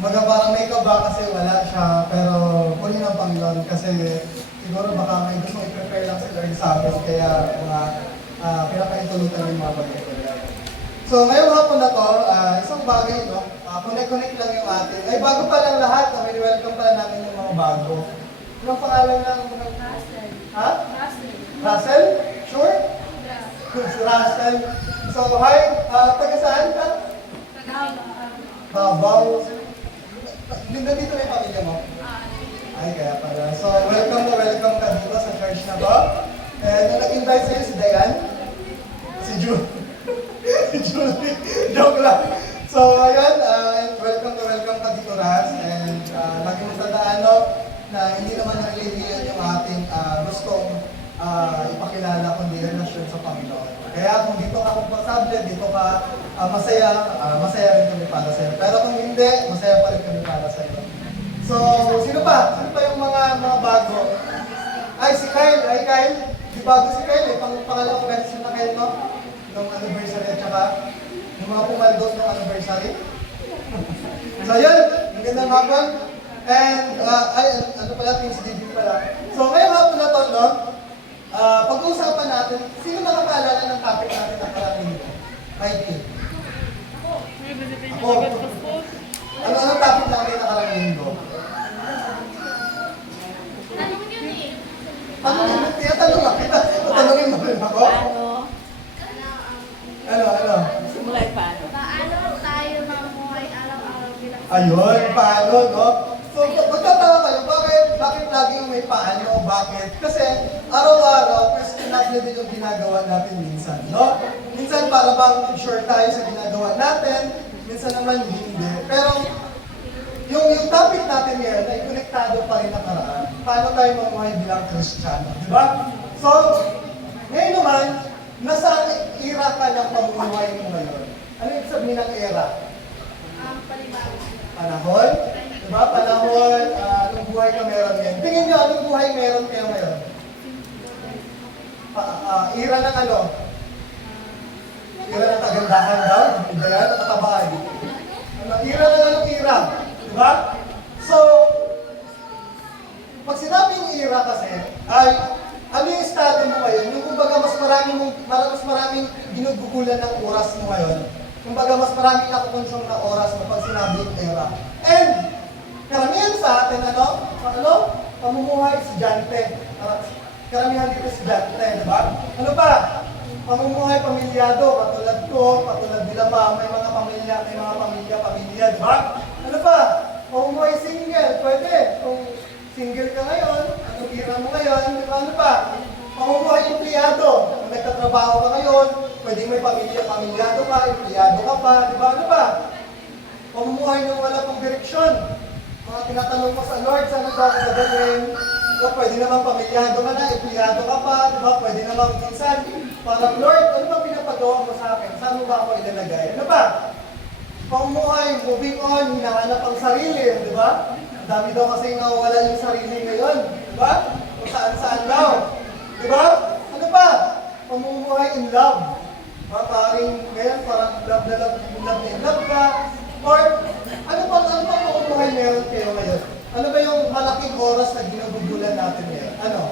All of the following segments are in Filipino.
Kumbaga parang may kaba kasi wala siya, pero kunin ang Panginoon kasi siguro baka may gusto i-prepare lang si Lord sa amin, kaya mga pinapaintulutan yung mga bagay. So ngayong hapon na to, isang bagay, no? Connect lang yung atin. Ay, bago pa lang lahat, may welcome pala namin yung mga bago. Anong pangalan ng mga... Russell. Ha? Russell. Russell? Sure? Yeah. Si Russell. So, hi, taga saan ka? Davao. Nandito na yung pamilya mo? Ay, kaya pala. So, welcome ka dito sa church na to. And nag-invite sa'yo si Dayan, si Julie. Si Julie. Joke lang. So, ayun, welcome ka dito, Ras. And lagi mong tandaan, no, na hindi naman religion yung ating gustong ipakilala, kundi relasyon sa Panginoon. Kaya kung dito ka komportable, dito ka masaya rin kami para sa'yo. Pero kung hindi, masaya pa rin kami para sa'yo. So, sino pa? Sino pa yung mga bago? Ay, si Kyle. Ay, Kyle. Di bago si Kyle, pangalawang beses na Kyle, no? Nung anniversary at saka yung mga pumaldos ng anniversary. So, yun. Ang gandang hapon. And, ano pala, Team CDB pala. So, ngayong hapon na to, no? Pag-uusapan natin, sino nakapaalala ng topic natin na karamihan dito? Mikey. Ako. Ano topic natin na karamihan dito? Tanong lang kita. Tanongin mo rin ako. Ano? Simulay paano? Paano tayo mamuhay araw-araw bilang Ayun, paano, no? So, magtatawa kayo, bakit laging may paano, bakit? Kasi, araw-araw, questionable din yung ginagawa natin minsan, no? Minsan, para bang sure tayo sa ginagawa natin, minsan naman hindi. Pero, yung topic natin ngayon ay konektado pa rin na karaan. Paano tayo mamuhay bilang Kristiyano, di ba? So, ngayon naman, nasa era ka ng pamumuhay mo ngayon? Ano yung sabihin ng era? palibago? Panahon? Diba? Panahon, anong buhay ka meron ngayon? Tingin nyo, anong buhay meron kayo ngayon? Ira ng ano? Ira ng kagandahan daw? Hindi yan? Katabaan? Ira ng anong ira? Diba? So, pag sinabing ira kasi, ay, ano yung estado mo ngayon? Yung kumbaga mas maraming ginugugulan ng oras mo ngayon. Kumbaga mas maraming nakukonsum na oras mo pag sinabing era. And, karamihan sa atin, pamumuhay estudyante. Karamihan dito estudyante, di ba? Ano pa? Pamumuhay pamilyado, katulad ko, katulad nila pa, may mga pamilya, di ba? Ano pa? Pamumuhay single, pwede. Kung single ka ngayon, anong ira mo ngayon, di ba? Ano pa? Pamumuhay empleyado. Kung nagtatrabaho ka ngayon, pwedeng may pamilyado ka, empleyado ka pa, di ba? Ano pa? Pamumuhay ng wala pang direksyon. Mga tinatanong mo sa Lord, saan ang gagawin? Diba, pwede namang pamilyado ka na, empleyado ka pa, di ba? Pwede namang minsan, parang Lord, ano ba pinapagawa mo sa akin? Saan mo ba ako ilalagay? Ano ba? Pamumuhay, moving on, hinahanap ang sarili, di ba? Ang dami daw kasi nawawala yung sarili ngayon, di ba? Kung saan-saan daw. Di ba? Ano ba? Pamumuhay in love. Parang ngayon, parang love na in love ka. Or, ano pa pamumuhay meron kayo ngayon? Ano ba yung malaking oras na ginugugulan natin ngayon? Ano?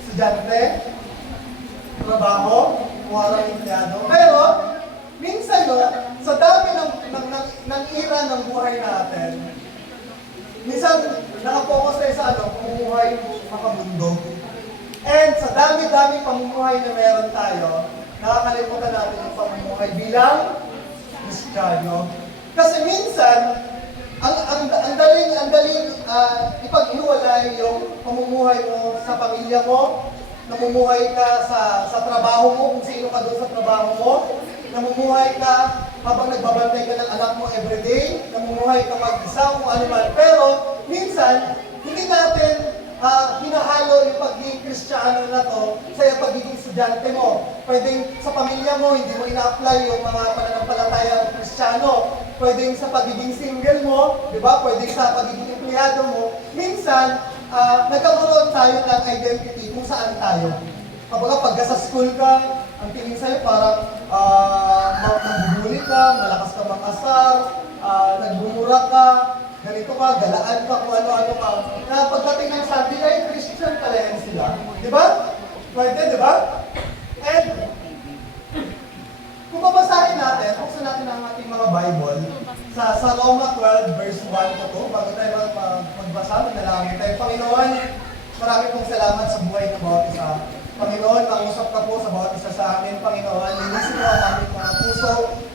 Estudyante? Trabaho? Muharang empleyado? Pero, minsan sa dami ng ira ng buhay natin, minsan nakapokus tayo sa pamumuhay makamundo. And sa dami-dami pamumuhay na meron tayo, nakakalimutan natin yung pamumuhay bilang Kristiyano. Kasi minsan, ang daling ipaghiwalay yung pamumuhay mo sa pamilya mo, namumuhay ka sa trabaho mo, kung sino ka doon sa trabaho mo, namumuhay ka habang nagbabantay ka ng anak mo everyday, namumuhay ka mag-isa, kung ano man. Pero, minsan, hindi natin hinahalo yung pagiging Kristiyano na to sa pagiging estudyante mo. Pwedeng sa pamilya mo, hindi mo ina-apply yung mga pananampalataya ng Kristiyano. Pwedeng sa pagiging single mo, di ba? Pwedeng sa pagiging empleyado mo. Minsan, nagkakaroon tayo ng identity kung saan tayo. Kapag sa school ka, ang tingin sa'yo parang mabubuli ka, malakas ka mang-asar, nagbumura ka, ganito ka, galaan ka, kung ano-ano ka, na pagdating ng Sunday, ay Christian pala yan sila. Di ba? Pwede, di ba? And, kung babasahin natin, buksan natin ang ating mga Bible, sa Roma 12, verse 1 to 2, bago tayo magbasa, manalangin tayo. Panginoon, marami pong salamat sa buhay ng bawat isa. Panginoon, mangusap ka po sa bawat isa sa amin. Panginoon, linisin mo ang aming mga puso,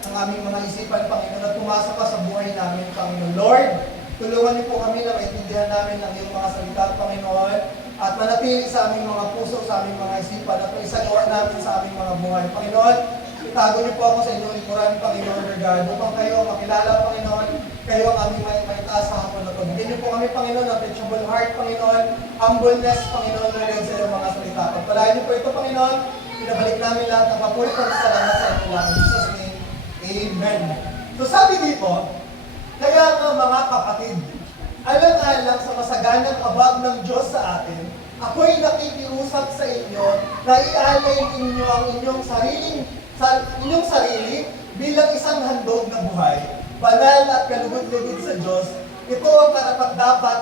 ang aming mga isipan, Panginoon, at pumasok ka sa buhay namin, Panginoon. Lord, tulungan niyo po kami na maintindihan namin ang iyong mga salita, Panginoon, at manatili sa aming mga puso, sa aming mga isipan, at isagawa namin sa aming mga buhay. Panginoon, itago niyo po ako sa inyong likuran, Panginoon, Lord God, upang kayo makilala, Panginoon, kayo ang aming may taas sa hapon na ito. Bigyan niyo po kami, Panginoon, ng teachable heart, Panginoon, humbleness, Panginoon, Lord God, sa iyong mga salita. Pagpalain niyo po ito, Panginoon, pinabalik namin lahat ng papuri at salamat sa inyo lang. In Jesus' name, Amen. So sabi dito, kaya nga mga kapatid, alang-alang sa masaganang abag ng Diyos sa atin, ako'y nakikiusap sa inyo na ialay ninyo ang inyong sarili bilang isang handog na buhay, banal at kalugod-lugod sa Diyos. Ito ang karapat-dapat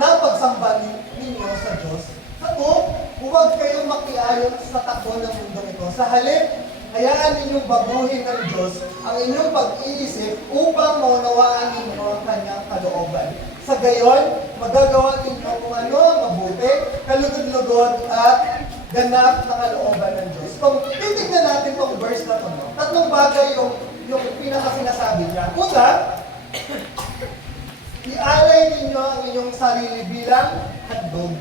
na pagsamba ninyo sa Diyos. Ito, huwag kayong makiayon sa takbo ng mundo ito. Sa halip, hayaan ninyong baguhin ng Diyos ang inyong pag-iisip upang maunawaan ninyo ang kanyang kalooban. Sa gayon, magagawa ninyo kung ano ang mabuti, kalugod-lugod at ganap na kalooban ng Diyos. Kung titignan natin itong verse na ito, no? Tatlong bagay yung pinaka-sinasabi niya. Una, ialay ninyo ang inyong sarili bilang handog.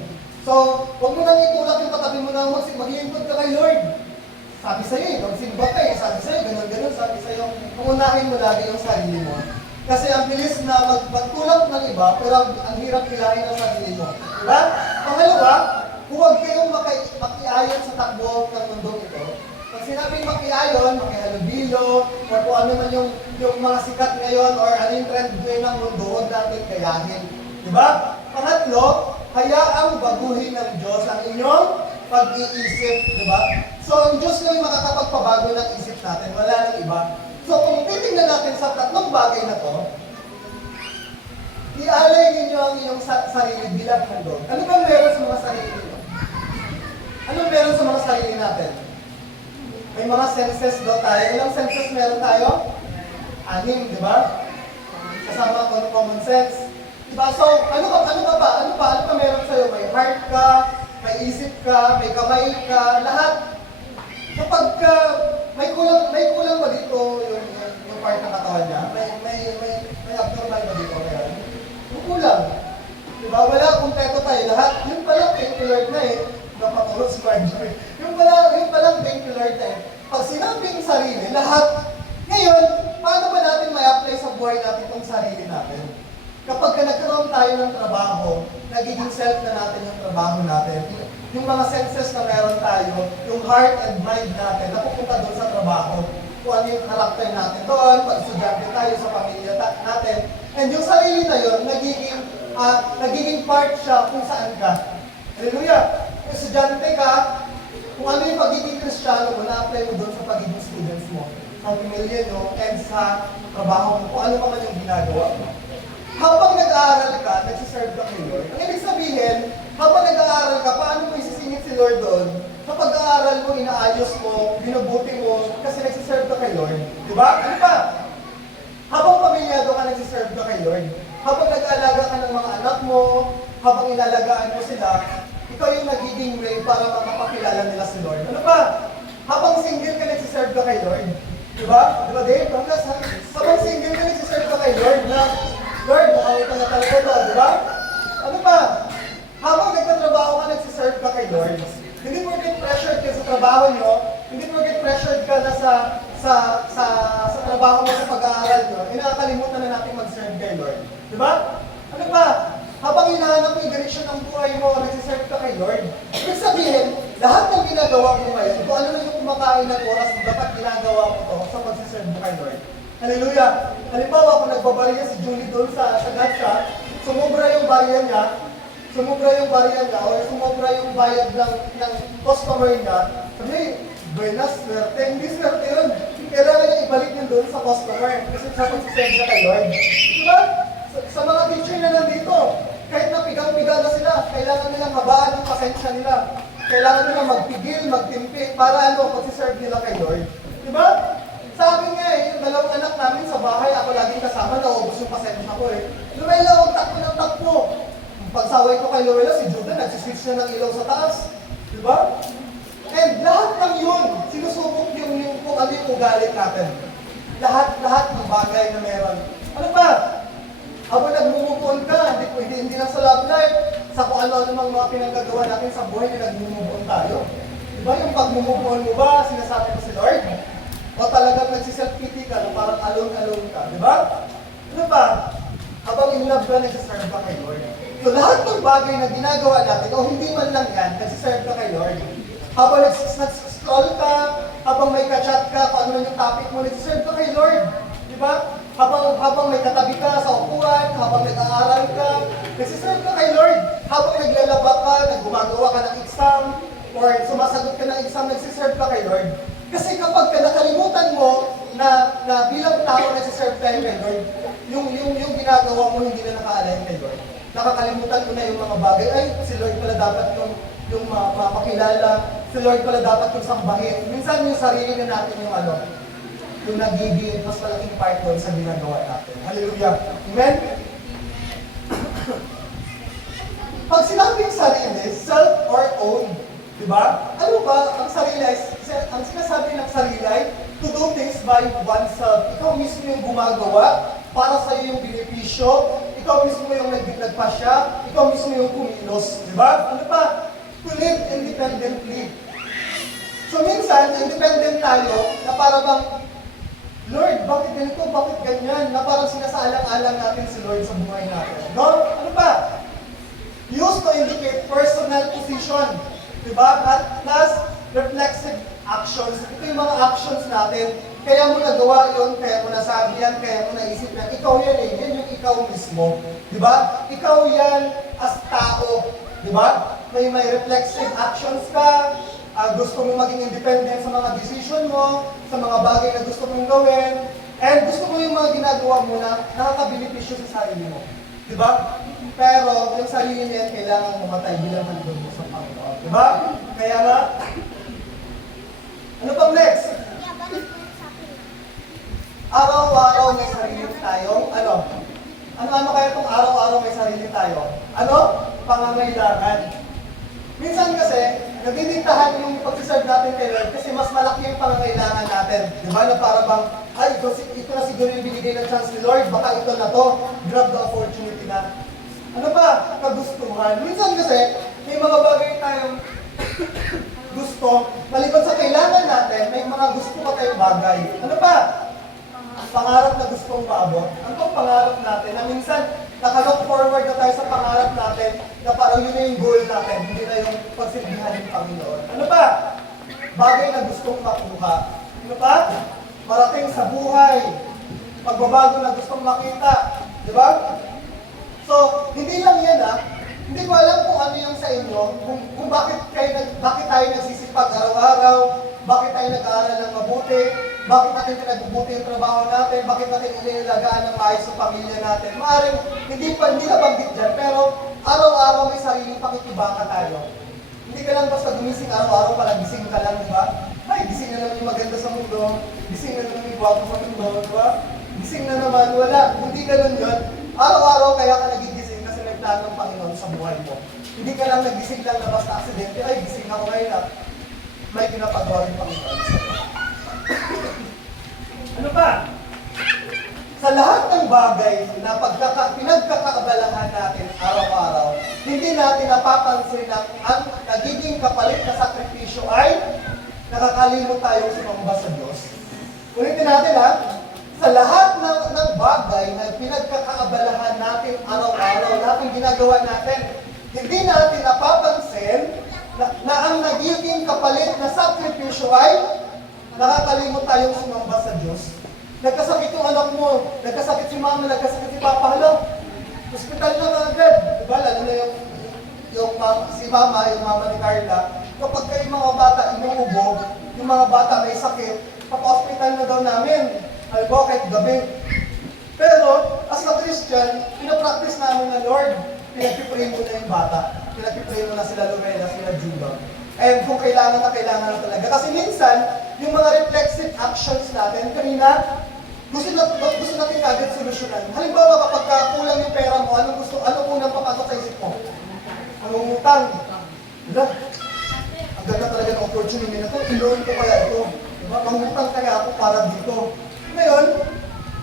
So, huwag mo nang itulak yung katabi mo na maglingkod ka kay Lord. Sabi sa'yo eh, magsimba ka eh, sabi sa'yo, ganun-ganun, sabi sa'yo, pangunahin mo lagi yung sarili mo. Kasi ang bilis na magtulak ng iba, pero ang hirap hilahin ang sarili mo. Diba? Pangalawa, huwag kayong makiayon sa takbo ng mundong ito. Pag sinabing makiayon, makihalubilo, o kung ano man yung mga sikat ngayon, or ano yung trend ngayon ng mundo, huwag natin kayahin. Diba? Pangatlo, hayaang baguhin ng Diyos ang inyong pag-iisip. Diba? So, ang Diyos lang yung makakapagpabago ng isip natin, wala nang iba. So, kung titingnan natin sa tatlong bagay na to, ialay ninyo ang inyong sarili bilang handog. Ano ba meron sa mga sarili nyo? Ano meron sa mga sarili natin? May mga senses daw tayo. Ilang senses meron tayo? 6, di ba? Kasama ko ng common sense. Diba? So, ano pa meron sa'yo? May heart ka, may isip ka, may kamay ka, lahat. Kapag may kulang ba dito yung part ng katawan niya? May abnormal ba dito? Yung kulang. Diba? Wala, kumpleto tayo lahat. Yung palang thank you Lord na eh. Napatulog si Marjorie. Yung palang thank you Lord na eh. Pag sinabing sarili, lahat. Ngayon, paano ba natin may-apply sa buhay natin itong sarili natin? Kapag nagkaroon tayo ng trabaho, nagiging self na natin yung trabaho natin. Yung mga senses na meron tayo, yung heart and mind natin, napupunta doon sa trabaho. Kung ano yung karakter natin doon, pag estudyante tayo sa pamilya natin. And yung sarili na yun, nagiging part siya kung saan ka. Hallelujah! Kung estudyante ka, kung ano yung pagiging Kristiyano mo, na-apply mo doon sa pagiging students mo. Sa pamilya nyo, and sa trabaho mo, kung ano pa man yung ginagawa mo. Habang nag-aaral ka, nagsiserve ka kay Lord. Ang ibig sabihin, habang nag-aaral ka, paano mo isisingit si Lord doon? Kapag aaral mo, inaayos mo, binubuti mo, kasi nagsiserve ka kay Lord. Diba? Ano pa? Habang pamilyado ka, nagsiserve ka kay Lord. Habang nag-aalaga ka ng mga anak mo, habang inalagaan mo sila, ikaw yung nagiging way para mapakilala nila si Lord. Ano pa? Habang single ka, nagsiserve ka kay Lord. Diba? Diba, Dave? Habang single ka, nagsiserve ka kay Lord na Lord, mukhang ito na talaga ito, di ba? Ano pa? Habang nagtatrabaho ka, nagsiserve ka kay Lord. Hindi porket pressured ka sa trabaho nyo, hindi porket pressured ka na sa trabaho mo, sa pag-aaral nyo, nakakalimutan na natin mag-serve kay Lord. Di ba? Ano pa? Habang hinahanap mo yung direksyon ng buhay mo, nagsiserve ka kay Lord. Ibig sabihin, lahat ng ginagawa mo ngayon, kung ano na yung kumakain ng oras mo, dapat ginagawa mo to sa pagsiserve mo kay Lord. Hallelujah! Halimbawa, kung nagbabarya si Julie doon sa gatsa, sumobra yung barya niya, o sumobra yung bayad ng customer niya, sabi, buenas, swerte. Hindi swerte yun. kailangan niya ibalik yun doon sa customer kasi sa pag-send na kay Lord. Diba? Sa mga teacher na nandito, kahit napigang-piga na sila, kailangan nilang habaan ang pasensya nila. Kailangan nilang magpigil, magtimpi, para pag-serve nila kay Lord. Diba? Sabi niya yung dalawang anak namin sa bahay, ako laging kasama, naubos yung pasensya ko Luella, huwag takbo ng takbo. Pagsaway ko kay Luella, si Judah, nagsiswitch na ng ilaw sa taas. Diba? And lahat ng yun, sinusubok yung kung ano yung ugali natin. Lahat ng bagay na meron. Ano ba? Habang nagmumupon ka, hindi lang sa love life, sa kung ano namang mga pinanggagawa natin sa buhay na nagmumupon tayo. Diba yung pagmumupon mo ba, sinasabi mo si Lord? O talagang nagsiself-pity ka na parang alone-alone ka, di ba? Ano ba? Habang in love ka, nagsiserve ka kay Lord. So lahat ng bagay na ginagawa natin, o hindi man lang yan, nagsiserve ka kay Lord. Habang nag-scroll ka, habang may ka-chat ka, kung ano man yung topic mo, nagsiserve ka kay Lord. Di ba? Habang may katabi ka sa upuan, habang nag-aaral ka, nagsiserve ka kay Lord. Habang naglalaba ka, gumagawa ka ng exam, or sumasagot ka ng exam, nagsiserve ka kay Lord. Kasi kapag nakalimutan mo na bilang tao nagsiserve tayo kay Lord, yung ginagawa mo hindi na naka-align kay Lord. Nakakalimutan mo na yung mga bagay, ay, si Lord pala dapat yung makilala, si Lord pala dapat yung sambahin. Minsan yung sarili na natin yung nagiging mas malaking part doon sa ginagawa natin. Hallelujah. Amen? Pag sinabing sarili, self or own, di ba? Ano ba ang sarili ang sinasabi ng sarili ay to do things by oneself. Ikaw mismo yung gumagawa para sa iyo yung benepisyo, ikaw mismo yung nagpasya, ikaw mismo yung kumilos, di ba? Ano pa? To live independently. So minsan, independent tayo na para bang, Lord, bakit ganito, bakit ganyan? Na parang sinasaalang-alang natin si Lord sa buhay natin. No? Ano pa? Used to indicate personal position. Diba? At last, reflexive actions. Ito yung mga actions natin. Kaya mo nagawa yun, kaya mo nasabi yan, kaya mo naisip yan. Ikaw yan yan yung ikaw mismo. Diba? Ikaw yan as tao. Diba? May reflexive actions ka, gusto mo maging independent sa mga decision mo, sa mga bagay na gusto mong gawin, and gusto mo yung mga ginagawa mo na nakaka-benepisyo sa sarili mo. Diba? Pero yung sarili niya, kailangan mamatay bilang handog mo sa Panginoon. Diba? Kaya nga, ano pang next? Araw-araw may sarili tayong, ano kaya itong araw-araw may sarili tayo? Pangangailangan. Minsan kasi, nagdidiktahan yung pag-serve natin kay Lord kasi mas malaki yung pangangailangan natin. Di ba? Na para bang, ay, ito na siguro yung binigay ng chance ni Lord, baka ito na to, grab the opportunity na. Ano ba? Kagustuhan. Minsan kasi, may mga bagay tayong gusto, maliban sa kailangan natin, may mga gusto pa tayong bagay. Ano ba? Pangarap na gustong maabot. Ano bang pangarap natin? Na minsan, naka-look forward na tayo sa pangarap natin na parang yun na yung goal natin, hindi na yung pagsilbihan ng Panginoon. Ano ba? Bagay na gustong makuha. Ano ba? Marating sa buhay. Pagbabago na gustong makita. Di ba? So, hindi lang yan Hindi ko alam kung ano yung sa inyo, kung bakit tayo nagsisipag araw-araw, bakit tayo nag-aaral ng mabuti, bakit natin pinagbubuti yung trabaho natin, bakit natin inilagaan ng maayos sa pamilya natin. Maaaring hindi nabanggit dyan, pero araw-araw may sariling pakikibaka tayo. Hindi ka lang basta gumising araw-araw, pala gising ka lang, di ba? Ay, gising na naman yung maganda sa mundo, gising na naman yung gwapo sa mundo, di ba? Gising na naman, wala. Hindi ganun yun. Araw-araw kaya ka nagigising kasi may plano ng Panginoon sa buhay mo. Hindi ka lang nagising lang na basta aksidente, ay, gising ako ngayon may pinapagawa yung Panginoon sa iyo. Ano ba? Sa lahat ng bagay na pinagkakaabalahan natin araw-araw, hindi natin napapansin na ang nagiging kapalit na sakripisyo ay nakakalimot tayong sumamba sa Diyos. Ulitin natin sa lahat ng bagay na pinagkakaabalahan natin araw-araw, lahat ng ginagawa natin, hindi natin napapansin na ang nagiging kapalit na sakripisyo ay nakakalimot tayong sumamba sa Diyos. Nagkasakit yung anak mo, nagkasakit si mama, nagkasakit si papa, hospital na agad. Diba? Lalo na si mama, yung mama ni Carla, kapag kayo mga bata inuubo, yung mga bata may sakit, papa-hospital na daw namin. Halimbawa, kahit gabi. Pero, as a Christian, pinapractice namin na, Lord, pinag-pray mo na yung bata. Pinag-pray mo na sila Lumena, sila Juba. And kung kailangan na talaga. Kasi minsan, yung mga reflexive actions natin, kanina, gusto natin agad solusyonan. Halimbawa, kapag kulang yung pera mo, ano unang papasok sa isip mo? Anong utang? Diba? Ang ganda talaga ng opportunity na to. I-loan ko kaya ito. Diba? Mangutang kaya ako para dito. Ngayon,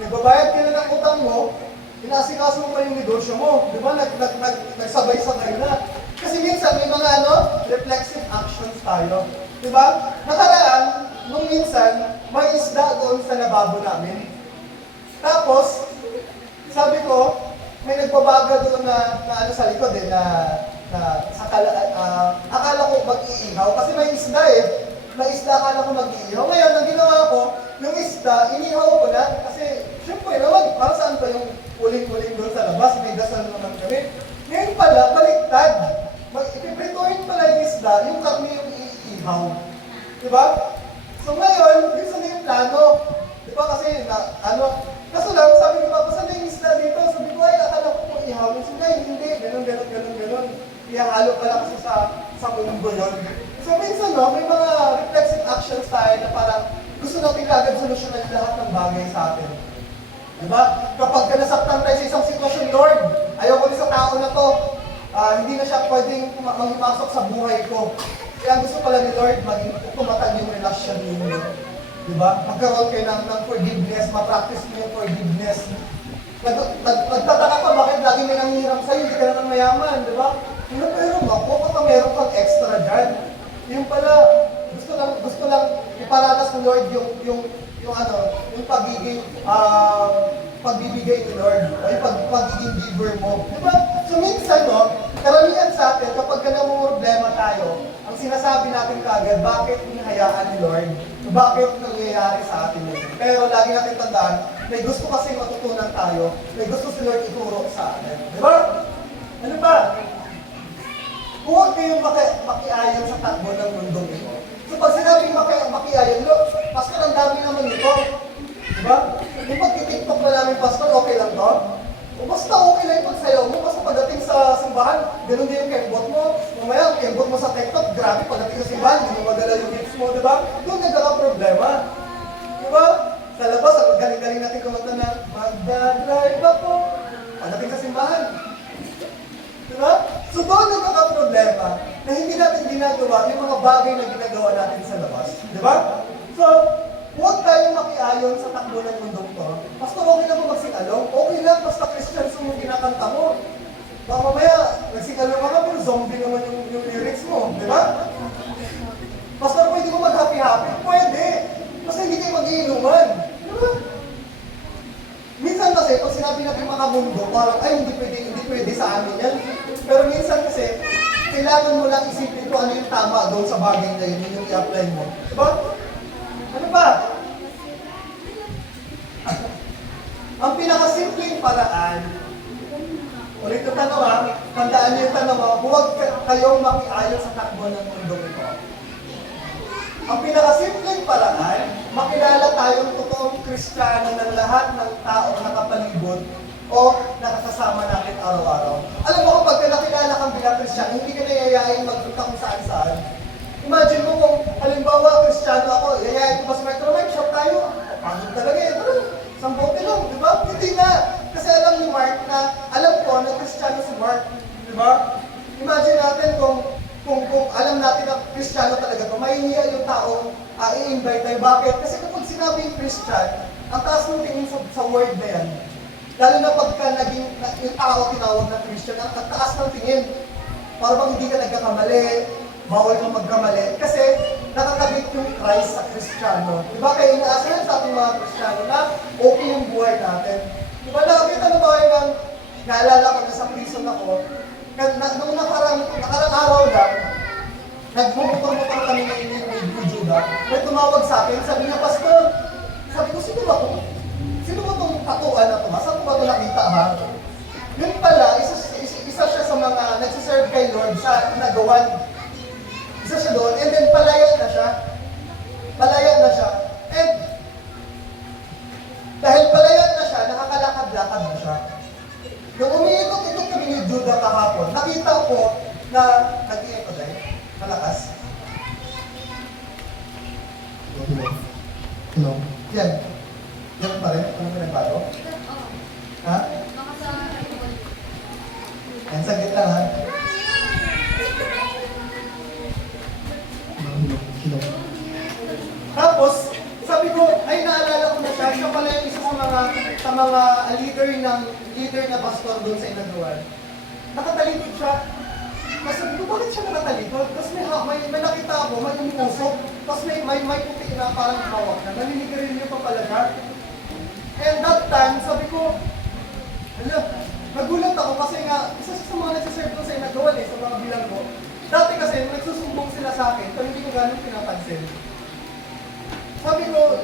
nagbabayad ka na ng utang mo, inaasikaso mo pa yung negosyo mo. Diba? Nagsabay-sabay na. Kasi minsan may mga reflexive actions tayo. Diba? Nakaraan, nung minsan, may isda doon sa lababo namin. Tapos, sabi ko, may nagbabaga doon na sa likod akala ko mag-iihaw. Kasi may isda May isda akala ko mag-iihaw. Ngayon, ang ginawa ko, yung isda, inihaw ko na. Kasi, syempre naman, para saan pa yung uling-uling doon sa labas? May dasal naman kami. Ngayon pala, baliktad. Ipiprituhin pala yung isda, yung karne yung iihaw. Diba? So ngayon, yun na yung plano. Diba kasi, kaso lang, sabi ko, Papa, saan yung isda dito? Sabi ko, ay, akala ko kung ihaw. Sabi ko, hindi, ganun. Ihahalo pala kasi sa mundo yun. So minsan, may mga reflexive actions tayo na parang gusto natin agad solusyonan lahat ng bagay sa atin. Diba? Kapag nasaktan tayo sa isang sitwasyon, Lord, ayoko na sa tao na to. Hindi na siya pwedeng magpasok sa buhay ko. Kaya gusto pala ni Lord, maging tumatag yung relasyon ninyo. Diba? Magkaroon kayo ng forgiveness, ma-practice mo yung forgiveness. Nagtataka ka, bakit lagi may nanghihirap sa'yo, hindi ka naman mayaman, diba? Pero baka meron kang extra dyan. Yung pala, gusto lang iparanas ng Lord yung pagbibigay ni Lord, o yung pagiging giver mo. Diba? So minsan, karamihan sa atin, kapag problema tayo, ang sinasabi natin kagad, bakit hinahayaan ni Lord? Bakit nangyayari sa atin yun? Pero lagi natin tandaan, may gusto kasi matutunan tayo, may gusto si Lord ituro sa atin. Diba? Ano ba? Huwag kayong makiayon sa takbo ng mundong ito. So pag sinabing makiayon, Pastor, ang dami naman ito. Diba? Yung pag-tiktok na namin, Pastor, okay lang to? O basta okay lang yung pagsayaw mo, basta pagdating sa simbahan, ganun din yung kembot mo. Mamaya, kembot mo sa TikTok, grabe, pagdating sa simbahan, hindi mo magala yung hips mo, diba? Doon nagkaka-problema. Diba? Sa labas, ang galing-galing natin kumanta na, magdadrive ako. Pagdating sa simbahan. Diba? So doon nagkaka-problema na hindi natin ginagawa yung mga bagay na ginagawa natin sa labas. Diba? So, huwag tayong makiayon sa takbo ng mundong to. Basta okay lang mo magsingalong. Okay lang, basta Christian song yung kinakanta mo. Baka mamaya, nagsingalong ka pero zombie naman yung lyrics mo. Di ba? Basta pwede mo mag-happy-happy. Pwede. Basta hindi kayo mag-iinuman. Di ba? Minsan kasi, pag sinabi natin makamundo, parang, ay, hindi pwede sa amin yan. Pero minsan kasi, kailangan mo lang isipin kung ano yung tama doon sa bagay na yun, yung i-apply mo. Di ba? Ano ba? Ang pinakasimpleng paraan, ulit yung tanong tandaan niyo yung tanong huwag kayong makiayon sa takbo ng mundo ito. Ang pinakasimpleng paraan, makilala tayong totoong Kristiyano ng lahat ng taong nakapalibot o nakakasama natin araw-araw. Alam mo, kapag nakilala kang bilang Kristiyano, hindi ka nayayain magpunta kung saan-saan. Imagine mo kung, halimbawa, Kristiyano ako, yayayin ko ba sa Metromike, shop tayo? Pagod talaga pero sambote lang, di ba? Hindi na. Kasi alam ni Mark na, alam ko na Kristiyano si Mark, di ba? Imagine natin kung alam natin na Kristiyano talaga ito, mahihiya yung taong i-invite tayo. Bakit? Kasi kapag sinabing Christian, ang taas ng tingin sa word na yan, lalo na pagka yung tao tinawag na Christian, ang taas ng tingin. Para bang hindi ka nagkakamali, bawal kang magkamali. Kasi nakakabit yung Christ sa Kristiyano. Diba? Kaya inaasahan sa ating mga Kristiyano na okay yung buhay natin. Diba? Nakakita na tayo ng naalala ko na sa prison ako, nung nakarang araw lang, nagmumotor-motor kami ni Judah, may tumawag sa akin, sabi niya, Pastor, sabi ko, sino ba ito? Sino ba itong tatuan na ito? Saan ko ba ito nakita, ha? Yun pala, isa siya sa mga nagsiserve kay Lord sa Nagawan. Isa siya doon, and then palaya na siya. And dahil palayan na siya, nakakalakad-lakad na siya. Nung umiikot-ikot kami ni Judah kahapon, nakita ko na nag-iikot ko dahil malakas. Hello. Hello. Yan. Yan pa rin. Ano ba nagbago? Ha? Yan, saglit lang ha. Hello. Tapos, sabi ko, ay naalala ko na siya. Siya pala yung isa sa mga leader na pastor doon sa Inagawan. Nakatalikod siya. Tapos sabi ko, bakit siya nakatalikod? Tapos may nakita ako, may umusok. Tapos may puti na parang hawak na. Naninigarilyo pa pala siya. And that time, sabi ko, hala, nagulat ako kasi nga, isa sa mga nagsiserve doon sa Inagawan sa mga bilang ko. Dati kasi, nagsusumbong sila sa akin, pero hindi ko ganun pinapansin. Sabi ko,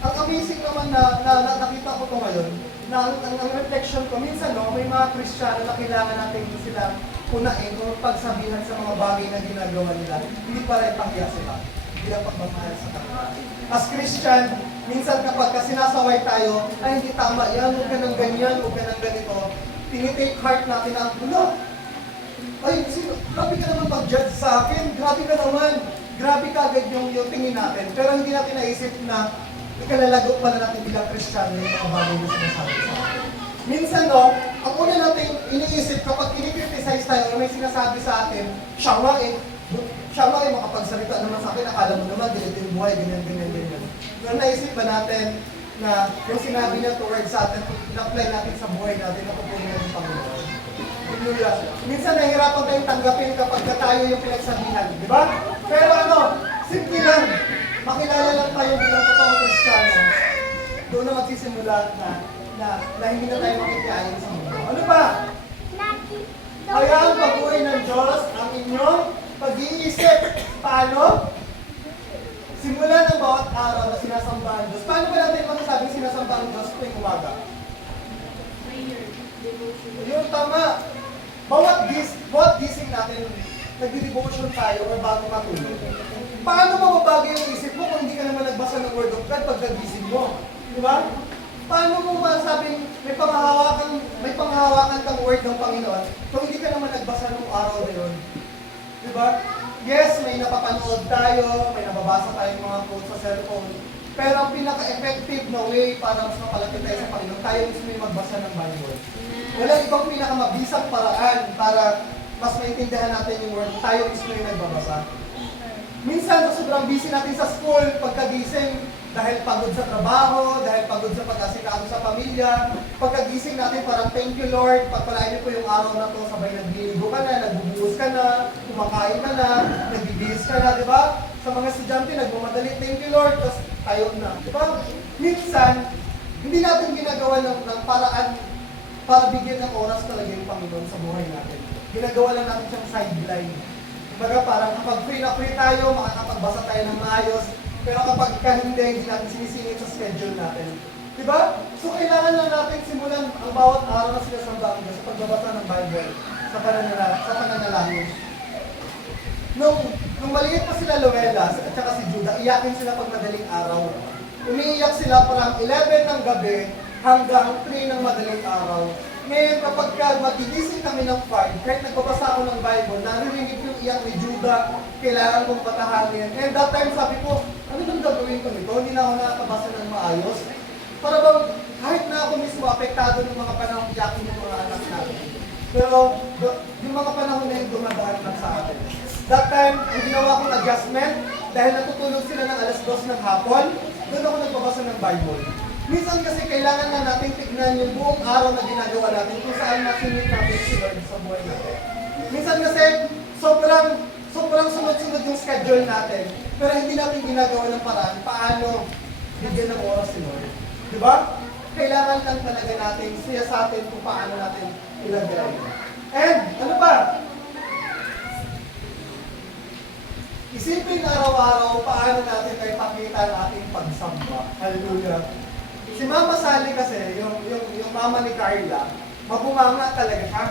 ang amazing naman na nakita ko ito ngayon, na ang reflection ko, minsan may mga Kristiyano na kailangan natin sila unahin o pagsabihan sa mga bagay na ginagawa nila, hindi pa rin pahiya sila. Hindi ang pagmamahal sa kanila. As Christian, minsan kapag sinasaway tayo, ay hindi tama yan, huwag ka ng ganyan, huwag ka ng ganito, tinitake heart natin ang ay, grabe ka naman mag-judge sa akin, grabe ka naman, grabe ka agad yung tingin natin, pero hindi natin naisip na ikalalago pala natin bilang Kristiyano yung mga bagay na sinasabi sa atin. Minsan ang una natin iniisip kapag kinikriticize tayo o may sinasabi sa atin, siya nga makapagsalita naman sa akin, akala mo naman, ganito yung buhay, ganyan. Pero naisip ba natin na yung sinabi niya towards sa atin, in-apply natin sa buhay natin, napupunin natin Panginoon. Hallelujah. Minsan nahihirapan tayong tanggapin kapag tayo yung pinagsabihan, di ba? Pero simple lang, makilala lang tayo bilang totoong Kristiyano. Doon na magsisimula na hindi na tayo makikiayin sa mundo. Ano ba? Kaya ang pag-uwi ng Diyos, ang inyong pag-iisip. Paano? Simula ng bawat araw na sinasamba ang Diyos. Paano ba natin masasabing sinasamba ang Diyos tuwing umaga? Yung tama. Bawat gising natin, nagdi-devotion tayo or bago matulog. Paano mababago yung isip mo kung hindi ka naman nagbasa ng Word of God pag nagising mo? Di ba? Paano mo masabing may panghahawakan kang Word ng Panginoon kung hindi ka naman nagbasa ng araw na yun? Di ba? Yes, may napapanood tayo, may nababasa tayong mga quotes sa cellphone, pero ang pinaka-effective na way para mas mapalapit tayo sa Panginoon, tayo mismo yung magbasa ng Bible. Walang ibang pinakamabisang paraan para mas maintindihan natin yung Word, tayo mismo yung nagbabasa. Minsan, sobrang busy natin sa school, pagkagising, dahil pagod sa trabaho, dahil pagod sa pag-asikaso sa pamilya, pagkagising natin parang thank you Lord, pagpalain niyo po yung araw na to, sabay nagliligo ka na, nagbubuhos ka na, kumakain ka na, nagbibihis ka na, di ba? Sa mga estudyante, nagmamadali, thank you Lord, tapos tayo na, di ba? Minsan, hindi natin ginagawa ng paraan para bigyan ng oras talaga yung Panginoon sa buhay natin. Ginagawa lang natin siyang sideline. Kumbaga parang kapag free na free tayo, makakapagbasa tayo ng maayos, pero kapag hindi natin sinisingit sa schedule natin. Diba? So kailangan lang natin simulan ang bawat araw na sinasamba ang Diyos sa pagbabasa ng Bible, sa pananalangin. Nung maliit pa sila Luelas at saka si Judah, iyakin sila pag madaling araw. Umiiyak sila parang 11 ng gabi hanggang 3 ng madaling araw. Ngayon, kapag magigising kami ng 5, kahit nagbabasa ako ng Bible, naririnig yung iyak ni Judah, kailangan kong patahangin. And that time, sabi ko, ano bang gagawin ko nito? Hindi na ako nakakabasa ng maayos. Para bang, kahit na ako mismo, apektado ng mga panahon iyakin ng mga anak natin. Pero, yung mga panahon na yun, dumadaan lang sa atin. That time, ang ginawa kong adjustment, dahil natutulog sila ng alas 2 ng hapon, doon ako nagbabasa ng Bible. Minsan kasi kailangan na natin tignan yung buong araw na ginagawa natin kung saan masinit natin si Lord sa buhay natin. Minsan kasi sobrang sunod-sunod yung schedule natin, pero hindi natin ginagawa ng paraan paano bigyan ng oras si Lord. Di ba? Kailangan lang talaga natin siya sa atin kung paano natin ilagay. And ano ba? Isipin araw-araw paano natin ay pakita ang ating pagsamba. Hallelujah. Si Mama Sally kasi, yung mama ni Carla, mabunganga talaga siya.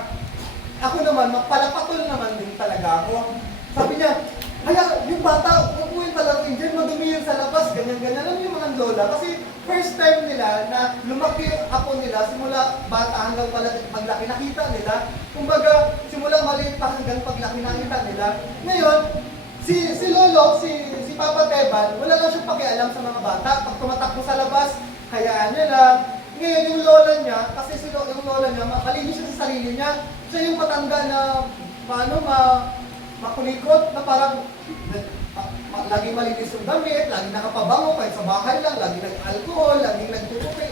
Ako naman, magpalapatol naman din talaga ako. Sabi niya, Kaya yung bata, kung po yung talagang dyan, madumi yun sa labas, ganyan-ganyan. Alam mo yung mga lola, kasi first time nila na lumaki yung apo nila, simula bata hanggang paglaki, nakita nila. Kumbaga, simula maliit pa hanggang paglaki, nakita nila. Ngayon, si Lolo, si Papa Teban, wala lang siyang pakialam sa mga bata. Pag tumatakbo sa labas, hayaan niya lang. Ngayon, yung lola niya, kasi yung lola niya, malinis siya sa sarili niya. Siya yung matanda na, makulikot, na parang, laging malinis yung damit, laging nakapabango, kahit sa bahay lang, laging nag-alcohol, laging nagtutupi.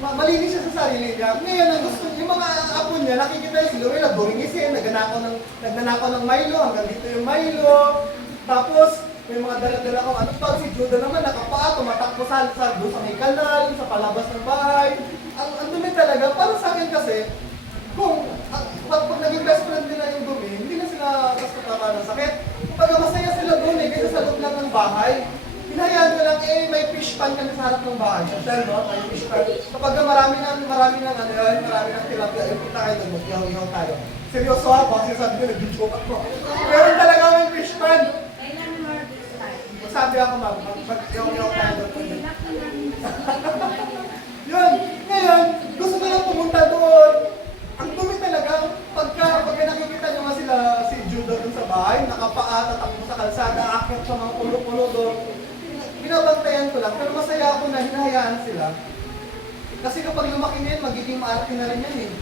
Malinis siya sa sarili niya. Ngayon, ang gusto, yung mga apo niya, nakikita niya si Louie, nagburingisin, nagnanakaw ng Milo, hanggang dito yung Milo. Tapos, may mga dala-dala kong ano pa, si Judah naman nakapaa, tumatakbo doon sa may kanal, sa palabas ng bahay. Ang dumi talaga, para sa akin kasi, kung pag naging best friend nila yung dumi, hindi na sila basta tama ng sakit. Pag masaya sila doon kasi sa loob lang ng bahay, hinayaan ko lang, may fish pan kami sa harap ng bahay. Hotel, no? May fish pan. Kapag marami ng tilapia, yung punta kayo doon, mag-ihaw-ihaw tayo. Seryoso ako, kasi sabi ko, nag-joke ako. Meron talaga may fish pan. Kailan more this time? Sabi ako, ma'am, mag-ihaw-ihaw tayo doon. Yun, ngayon, gusto ko lang pumunta doon. Ang dumi talaga, pagka nakikita nyo nga sila, si Judah doon sa bahay, nakapaa, tatakbo sa kalsada, akyat sa mga pulo-pulo doon. Binabantayan ko lang, pero masaya ako na hinahayaan sila. Kasi kapag lumaki na yun, magiging maarte na rin yan eh.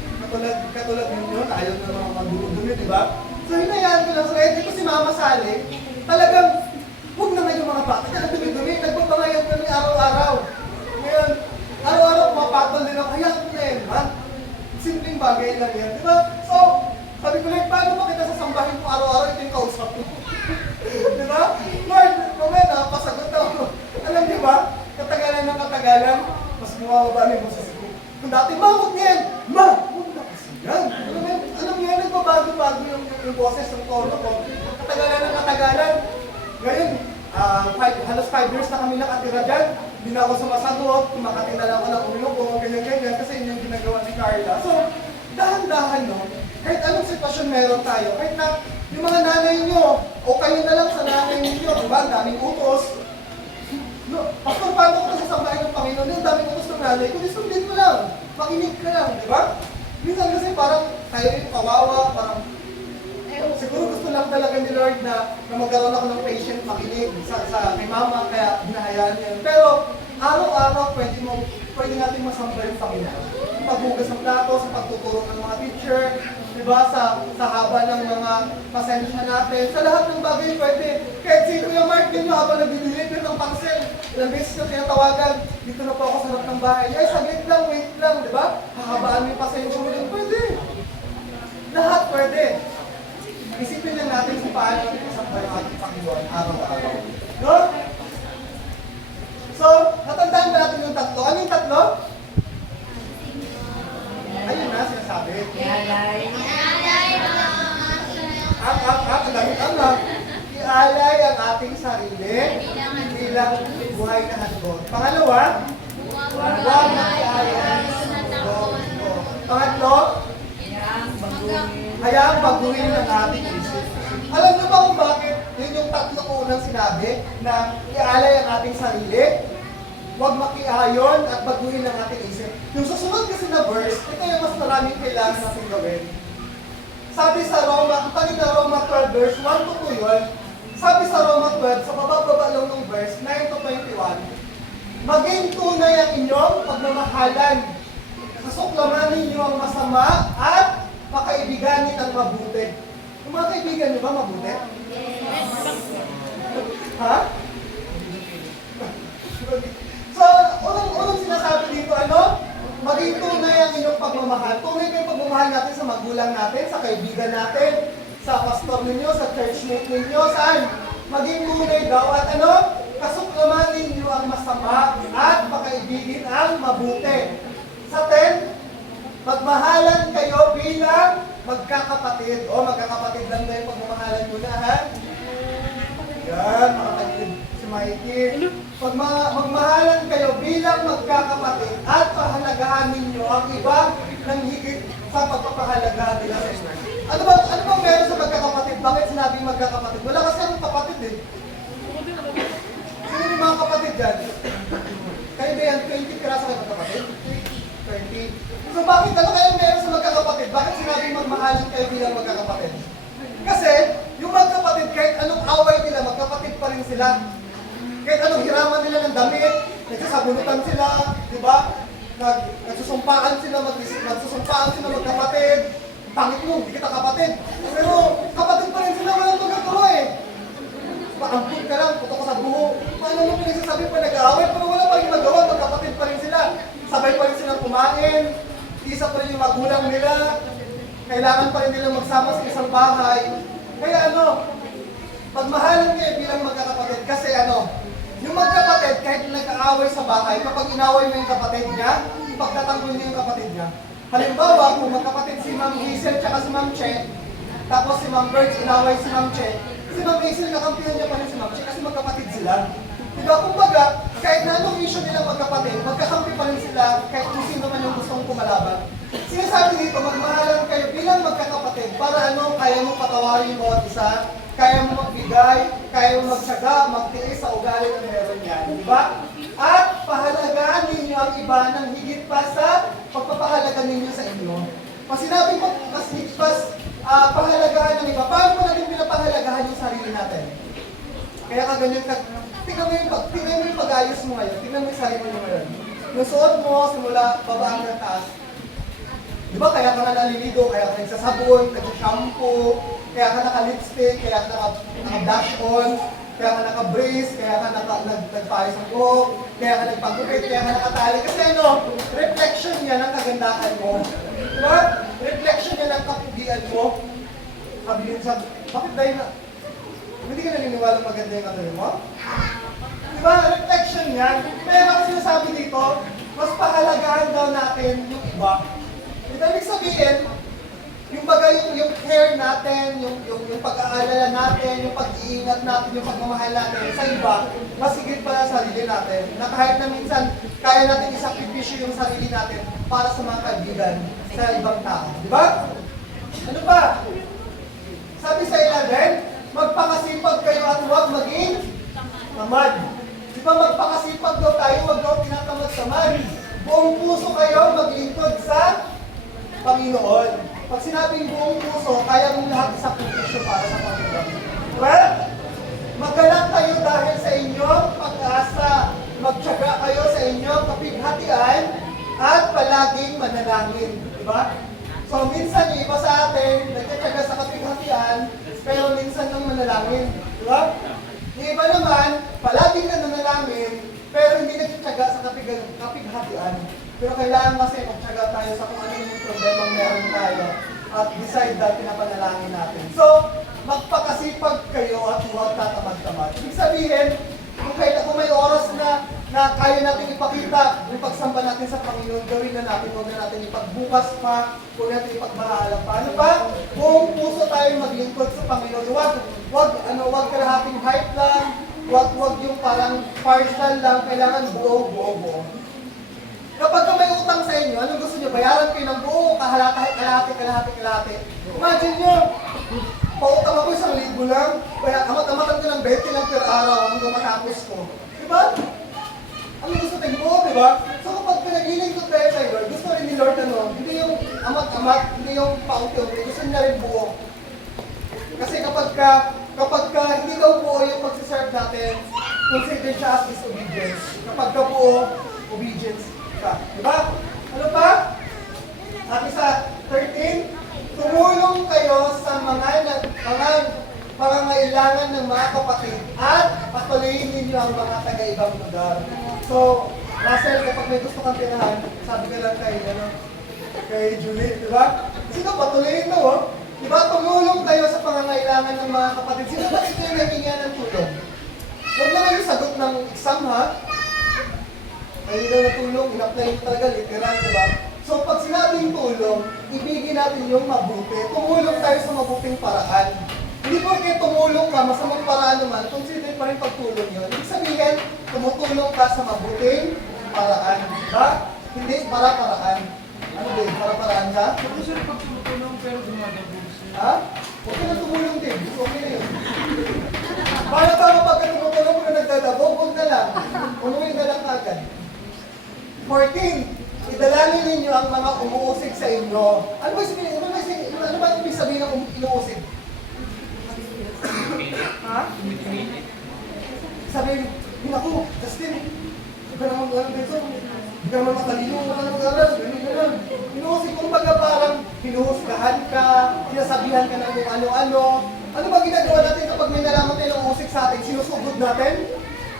Katulad ninyo, ayaw na mga magdudumi, di ba? So hinayaan ko lang, so hindi ko si Mama Sally, talagang, huwag naman yung mga bata, kaya dumi-dumi, nagpapangayan kami araw-araw. Ngayon, araw-araw pumapatol din ako, hayaan ko na yun, ha? Simpleng bagay lang yan, di ba? So, sabi ko lang, paano ba kita sasambahin ko araw-araw, ito yung kausap ko? Di ba? Lord, mamaya pasagot ako. Alam niyo ba, katagalan, mas mawawaba na yung boses ko. Kung dati, ma, huwag niyan! Ma, huwag na kasi yan! Alam niyo yan, nagbabago-bago yung boses, yung tono ko. Katagalan. Ngayon, halos 5 years na kami nakatira dyan. Hindi na ako sumasagot, kumakating na lang ako ng ulo ko, ganyan-ganyan, kasi yun yung ginagawa ni Carla. So, dahan-dahan, no? Kahit anong sitwasyon meron tayo, kahit na yung mga nanay nyo, o kayo na lang sa nanay ninyo, di ba? Ang daming utos. No, Pastor, paano ko sasambahin ng Panginoon? Yung daming utos ng nanay ko, sundin mo lang. Makinig ka lang, di ba? Minsan kasi parang tayo yung kawawa, parang siguro gusto lang talaga ni Lord na magkaroon ako ng patient makinig kay Mama, kaya hinahayaan niya. Pero araw-araw pwede natin masamba yung Panginoon. Yung paghugas ng plato, sa pagtuturo ng mga teacher, di ba? Sa haba ng mga pasensya natin, sa lahat ng bagay pwede. Kahit si Kuya Mark din habang nag-deliver ng parcel, ilang beses ko tinatawagan, dito na po ako sa harap ng bahay. Ay, saglit lang, wait lang, di ba? Hahabaan mo yung pasensya mo din, pwede. Lahat pwede. Isipin lang natin kung paano isasambay ang ating Panginoon araw-araw. No? So, natandaan ba natin yung tatlo? Ano yung tatlo? Ayun na, sinasabi. Ang damit ialay ang ating sarili bilang buhay na handog. Pangalawa, huwag na ialay ang handog. Pangatlo, hayaang baguhin ng ating isip. Alam niyo ba kung bakit yun yung tatlo ko unang sinabi na ialay ang ating sarili, huwag makiayon at baguhin ang ating isip. Yung susunod kasi na verse, ito yung mas maraming kailangan natin gawin. Sabi sa Roma, ang tawag na Roma 12 verse 1 to 2 yun, sabi sa Roma 12, sa bababa lang ng verse 9 to 21, maging tunay ang inyong pagmamahalan. Kasuklaman ninyo ang masama at pakaibiganin ang mabuti. Yung mga kaibigan nyo ba mabuti? Ha? So, unang sinasabi dito, maging tunay ang inyong pagmamahal. Tunay ko yung pagmamahal natin sa magulang natin, sa kaibigan natin, sa pastor ninyo, sa churchmate ninyo, saan? Maging tunay daw at kasuklaman ninyo ang masama at pakaibigin ang mabuti. Sa 10, magmahalan kayo bilang magkakapatid. Magkakapatid lang na yung pagmamahalan mo na, ha? Yan, mga kapatid, si Mikey. Magmahalan kayo bilang magkakapatid at pahalagahan ninyo ang iba ng higit sa pagpapahalagahan nila sa inyo. Ano ba meron sa magkakapatid? Bakit sinabing magkakapatid? Wala kasi akong kapatid eh. Sino yung mga kapatid dyan? Kayo ba yan? 20 piraso kayo magkakapatid? 20. So bakit ano kayo meron sa magkakapatid? Bakit sinabing magmahalin kayo bilang magkakapatid? Kasi yung magkapatid, kahit anong away nila, magkapatid pa rin sila. Kahit anong hiraman nila ng damit, nagsasabunutan sila, di ba? Nagsusumpaan sila, magsusumpaan sila magkapatid. Pangit mo, hindi kita kapatid. Pero kapatid pa rin sila, walang magagawa eh. Maampun ka lang, puto ko sa buho. Paano mo pinagsasabi pa nag-aaway? Pero wala pa rin magawa, magkapatid pa rin sila. Sabay pa rin silang kumain, isa pa rin yung magulang nila. Kailangan pa rin nilang magsama sa isang bahay. Kaya pagmahalan kayo bilang magkakapatid. Kasi yung magkapatid, kahit nag-aaway sa bahay, kapag inaway mo yung kapatid niya, pagtatanggol niya yung kapatid niya. Halimbawa, kung magkapatid si Ma'am Hazel tsaka si Ma'am Che, tapos si Ma'am Birds inaway si Ma'am Che, si Ma'am Hazel kakampihan niya pa rin si Ma'am Che kasi magkapatid sila. Diba? Kumbaga, kahit na anong issue nila magkapatid, magkakampi pa rin sila kahit kung sino man yung gustong kumalaban. Sinasabi dito, magmahalan kayo bilang magkakapatid para kaya mo patawarin yung bawat isa, kaya mo magbigay, kaya mo magtyaga, magtiis sa ugali na meron yan. Diba? At pahalagaan ninyo ang iba ng higit pa sa pagpapahalaga ninyo sa inyo. Pag sinabing mas higit pahalagaan ng iba, paano mo natin pinapahalagahan yung sarili natin? Kaya ka ganyan tingnan mo yung pag-ayos mo ngayon, tingnan mo yung sarili mo ngayon. Yung suot mo, simula baba hanggang taas. Di ba, kaya ka na naliligo, kaya ka nagsasabon, nag-shampoo, kaya ka naka-lipstick, kaya ka naka-blush on, kaya ka naka-brace, kaya ka nagpayos ng buhok, kaya ka nagpagupit, kaya ka nakatali. Kasi reflection yan ng kagandahan mo. Di ba? Reflection yan ng kapugian mo. Sabihin sa, bakit dahil na, hindi ka naniniwala maganda yung katulad mo? Di ba? Reflection yan. Kaya ang sinasabi dito, mas pahalagahan daw natin yung iba. Ito ibig sabihin, yung care natin, yung pag-aalala natin, yung pag-iingat natin, yung pagmamahal natin sa iba, mas higit pa sa sarili natin. Na kahit na minsan, kaya natin isakripisyo yung sarili natin para sa mga kaibigan, sa ibang tao. Di ba? Ano pa? Sabi sa 11, magpakasipag kayo at huwag maging tamad. Di ba magpakasipag daw tayo, huwag daw tinatamad-tamad. Buong puso kayo maglingkod sa Panginoon. Pag sinabing buong puso, kaya mong lahat isakripisyo para sa Panginoon. Well, maggalak kayo dahil sa inyong pag-asa. Magtyaga kayo sa inyong kapighatian at palaging manalangin. Diba? So, minsan yung iba sa atin, nagtyaga sa kapighatian, pero minsan nang manalangin. Diba? Yung iba naman, palaging na nanalangin, pero hindi nagtyaga sa kapighatian. Pero kailangan kasi magtyaga tayo sa kung ano yung problema meron tayo at decide na pinapanalangin natin. So, magpakasipag kayo at huwag tatamad-tamad. Ibig sabihin, kung may oras na kaya natin ipakita yung pagsamba natin sa Panginoon, gawin na natin, huwag na natin ipagbukas pa, huwag natin ipagbahala pa. Ano ba? Buong puso tayo maglingkod sa Panginoon. Huwag kalahating hype lang, huwag yung parang partial lang, kailangan buo. Kapag may utang sa inyo, anong gusto nyo? Bayaran kayo ng buo, kalahati. Imagine nyo, pautang ako 1,000 lang, kaya amat-amatan ko ng 20 lang per araw hanggang matapos ko. Diba? Ano gusto tayo buo, diba? So kapag pinag-ilingkod tayo kay Lord, gusto rin ni Lord hindi yung amat-amat, hindi yung paunti-unti, gusto niya rin buo. Kasi kapag hindi daw buo yung pagsiserve natin, consider siya as disobedience. Kapag ka buo, obedience ka. Diba? Ano pa? At isa, 13, tumulong kayo sa mga pangangailangan ng mga kapatid at patuloyin ninyo ang mga taga-ibang lugar. So, Russell, kapag may gusto kang tirahan, sabi ka lang kay Julie, di ba? Sino patuloyin mo, oh? Di ba? Tumulong kayo sa pangangailangan ng mga kapatid. Sino ba ito yung nahingihan ng tulong? Huwag naman yung sagot ng exam, ha? Ay, daw na tulong, in-apply talaga, literal, di ba? So, pag sinabing tulong, ibigin natin yung mabuti. Tumulong tayo sa mabuting paraan. Hindi po kayo tumulong ka, masamang paraan naman, consider pa rin pagtulong yun. Ibig sabihin, tumutulong ka sa mabuting paraan. Diba? Hindi para paraan. Ano din, para-paraan ka? Ako sir, pag tumutulong pero dumadagos. Ha? Huwag ka na tumulong din. Okay na yun. Para ba kapag tumutulong mo na nagdadabog, huwag na lang. Umuwi na lang agad. 14. Idalangin ninyo ang mga umuusig sa inyo. Ano ba ibig sabihin ng inuusig? Ha? Sabihin, ako, Justin, hindi ka naman gano'n dito. Hindi ka naman matalino, hindi ka naman mag-aral, gano'n. Inuusig, kumbaga parang hinuhusgahan ka, sinasabihan ka ng kung ano-ano. Ano ba ginagawa natin kapag may nalaman tayo ng usig sa atin? Sinusugod natin?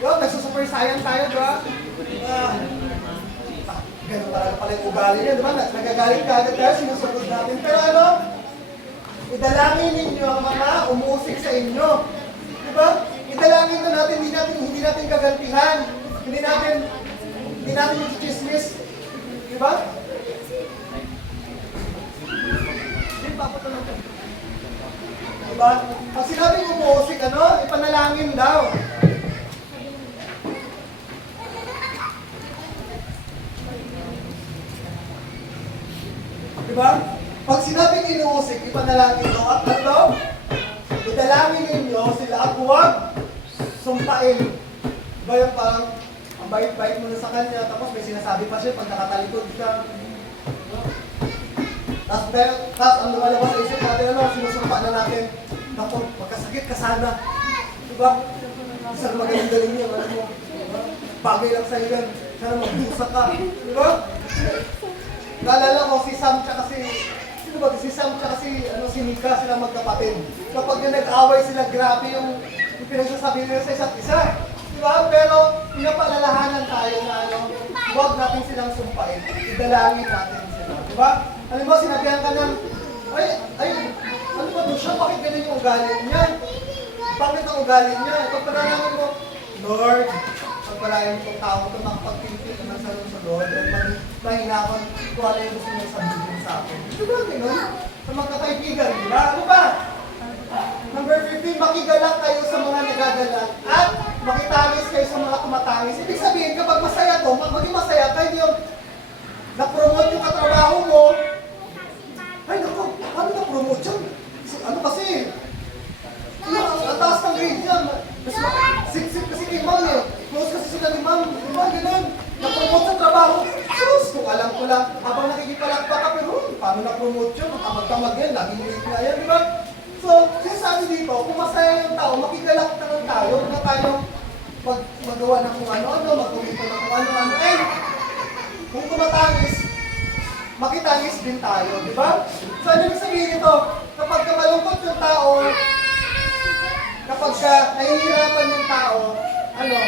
Diba? Nagsusuper science tayo, diba? Ganun talaga pala yung ugali niya, diba? Nagagalit ka agad tayo, sinusugod natin. Pero ano? Idalangin ninyo ang mga umusig sa inyo. Diba? Idalangin na natin, hindi natin gagantihan. Hindi natin yung chismis. Diba? Hindi, papatulang ka. Diba? Pag sinabing umusig, ano? Ipanalangin daw. Diba? Pag sinabing inuusig, ipanalangin daw. At ano? Idalangin ninyo sila at huwag sumpain. Diba yung parang ang bait-bait mo na sa kanya, tapos may sinasabi pa siya pag nakatalikod ka. Tapos ang lumalabas sa isip natin, ano, sinusumpa na natin. Naku, magkasakit ka sana. Diba? Isang magaling-galing niya, alam mo. Diba? Bagay lang sa'yo yan. Sana magdusa ka. Diba? Naalala ko si Sam tsaka si Sam tsaka si Nika, sila magkapatid. Kapag nag-away sila, grabe yung pinagsasabi nila sa isa't isa. Diba? Pero pinapalalahanan tayo na huwag natin silang sumpain. Idalangin natin sila. Diba? Alam mo, sinabihan ka ng, ano ba ito siya? Bakit ganun yung ugali niya? Bakit ang ugali niya? Pagpalalaman mo, Lord, pagpalayan itong tao ito, makapagpinpin naman sa Lord, at mahinakon kung ano yung gusto niya sabihin sa akin. Diba ganun? Sa mga kaibigan, diba? Ano ba? Number 15, makigalak kayo sa mga nagagalat at makitangis kayo sa mga tumatangis. Ibig sabihin, kapag masaya to, maging masaya ka, hindi yung na-promote yung katrabaho mo. Ay, naku, paano na-promote yan? Ano kasi? Ang taas ng grade yan. Siksik kasi kay ma'am eh. Close kasi sila ni ma'am. Diba, ganun? Na-promote sa trabaho. Sus, kung alam ko lang, habang nakikipalakpak ka, pero paano na-promote yun? Magkamag-kamag yan, laging late na yan, diba? So, sinasabi dito, kung masaya yung tao, makigalak naman tayo, huwag na tayong magawa ng kung ano-ano, magkumito ng kung ano-ano. And, kung tumatangis, makitangis din tayo, di ba? So, ano yung sabihin nito? Kapag ka malungkot yung tao, kapag ka nahihirapan yung tao, ano?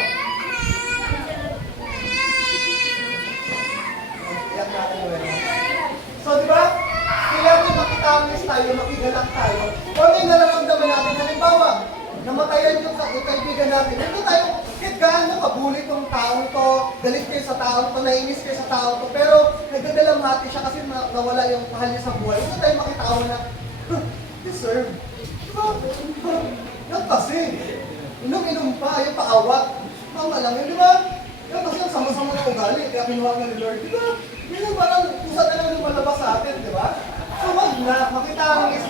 Iyak natin yun. So, di ba? Kailangan makitangis tayo, makigalak tayo. Kung ano yung nararamdaman natin, halimbawa, namatayan yung kaibigan natin, hindi tayo, kahit gaano kabulit yung taong to, galit kayo sa taong to, nainis kayo sa taong to, pero nagdadalamhati siya kasi nawala yung mahal niya sa buhay. Hindi tayo makitawa na, deserve. Diba? Yan kasi. Inom-inom pa, yung paawat. Tama lang yun, di ba? Yan kasi ang sama-sama ng ugali, kaya kinuha ka ni Lord. Di ba? Yun yung parang kusa na lang yung malabas sa atin, di ba? So wag na, makitangis,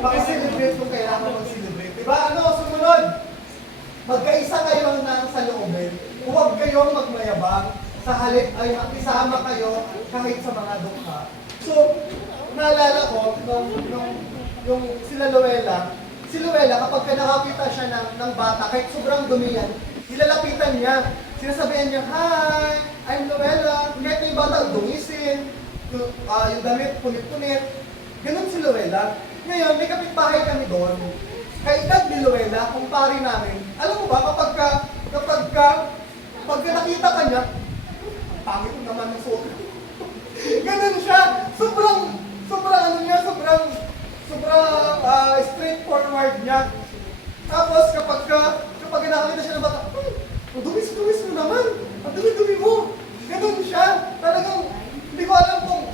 maki-celebrate kung kailangan mag-celebrate. Diba? Ano, sumunod? Magkaisa kayo ng saloobin. Huwag kayong magmayabang. Sa halip ay makisama kayo kahit sa mga dukha. So, naalala ko, yung si Luella, kapag nakakita siya ng bata, kahit sobrang dumi yan, nilalapitan niya. Sinasabihan niya, "Hi, I'm Luella." Kahit may bata, dumisin. Yung damit, punit-punit. Ganun si Luella. Ngayon, may kapitbahay kami doon. Kaedad ni Luella, kumpare namin. Alam mo ba, kapag nakita ka niya, ang pangit naman ng suot. Ganun siya. Sobrang straightforward niya. Tapos, kapag nakakita siya ng bata, ang dumis mo naman. Ang dumi-dumi mo. Ganun siya. Talagang, hindi ko alam kung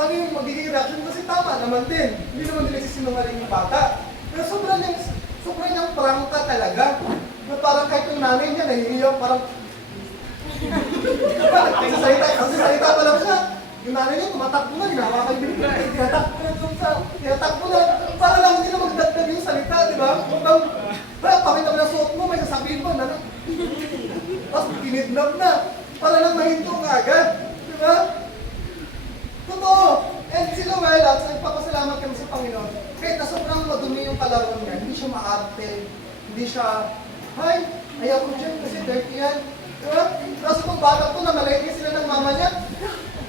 ano yung magiging reaction kasi tama naman din. Hindi naman din nagsisinungaling yung bata. Pero sobrang niyang prangka talaga. Na parang kahit yung nanay niya nahihiyaw, parang Nagsasalita pa lang siya. Yung nanay niya, tumatakbo na, hinawakan yung binigay. Tinatakbo na. Para lang hindi na magdagdag yung salita, di ba? Pakita mo na suot mo, may sasabihin mo, na. Tapos kinidnap na. Para lang mahinto ka agad. Di ba? Totoo. And si Luella, nagpapasalamat kami sa Panginoon. Kahit na sobrang madumi yung kalaro niya, hindi siya maarte. Hindi siya, ay, ayaw ko dyan kasi dirty yan. Diba? Tapos kung bata ko na malaki sila ng mama niya,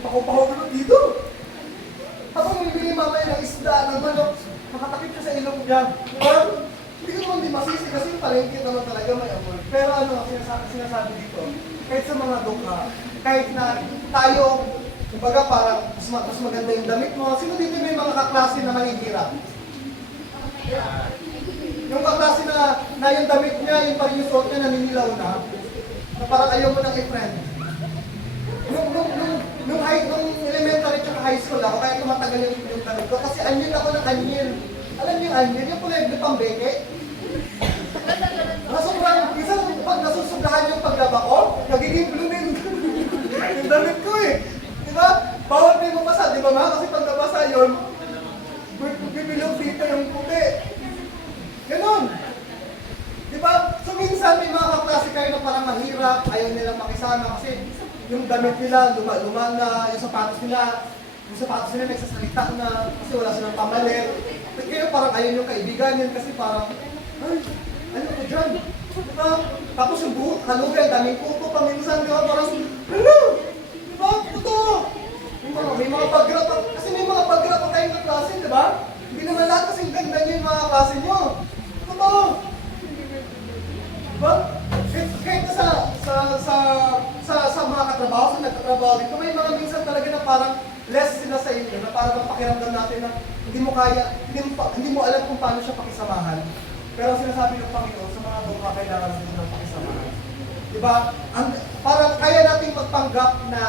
pakupahulo dito. Habang bibili mama niya ng isda, ng manok, makatakip siya sa ilong niya. Diba? Hindi ko naman di masisi kasi yung palengke naman talaga may amor. Pero ano, sinasabi dito, kahit sa mga dukha, kahit na tayo, kumbaga parang mas maganda yung damit mo, sino dito may mga kaklase na mahihirap? Yung kaklase na yung damit niya, yung pa rin yung suot niya, naninilaw na parang ayaw mo nang i-friend. Nung elementary tsaka high school ako, kaya tumatagal yung damit ko, kasi anyin ako ng anyin. Alam niyo yung anyin, yung kulay na pambeke? Sobrang, isa pag nasusugahan yung paglaba ko, nagiging blue din yung damit ko eh. Diba? Bawal may mabasa, di ba ma? Kasi pag nabasa yun, bibilong dito yung puti. Ganon. Diba? So minsan may mga kaklase kayo na parang mahirap, ayaw nilang makisama kasi yung damit nila, luma na, yung sapatos nila nagsasalita na kasi wala silang pamalit. Kayo parang ayaw yung kaibiganin kasi parang, ay, ano ko dyan? Diba? Tapos yung buhok, kalugay, daming kuko pa minsan, diba? Parang, hello! Diba? Totoo! May mga bagra pa, kasi may mga bagra pa kayong kaklase, diba? Hindi naman lahat kasing ganda niyo yung mga klase nyo. Totoo! Diba? Kahit na sa mga katrabaho, sa nagtatrabaho dito, may mga minsan talaga na parang less sila sa inyo, na parang pakiramdam natin na hindi mo kaya, hindi mo alam kung paano siya pakisamahan. Pero sinasabi ng Panginoon, sa mga dukha, kailangan natin ng pakisamahan. Diba? Parang kaya nating magpanggap na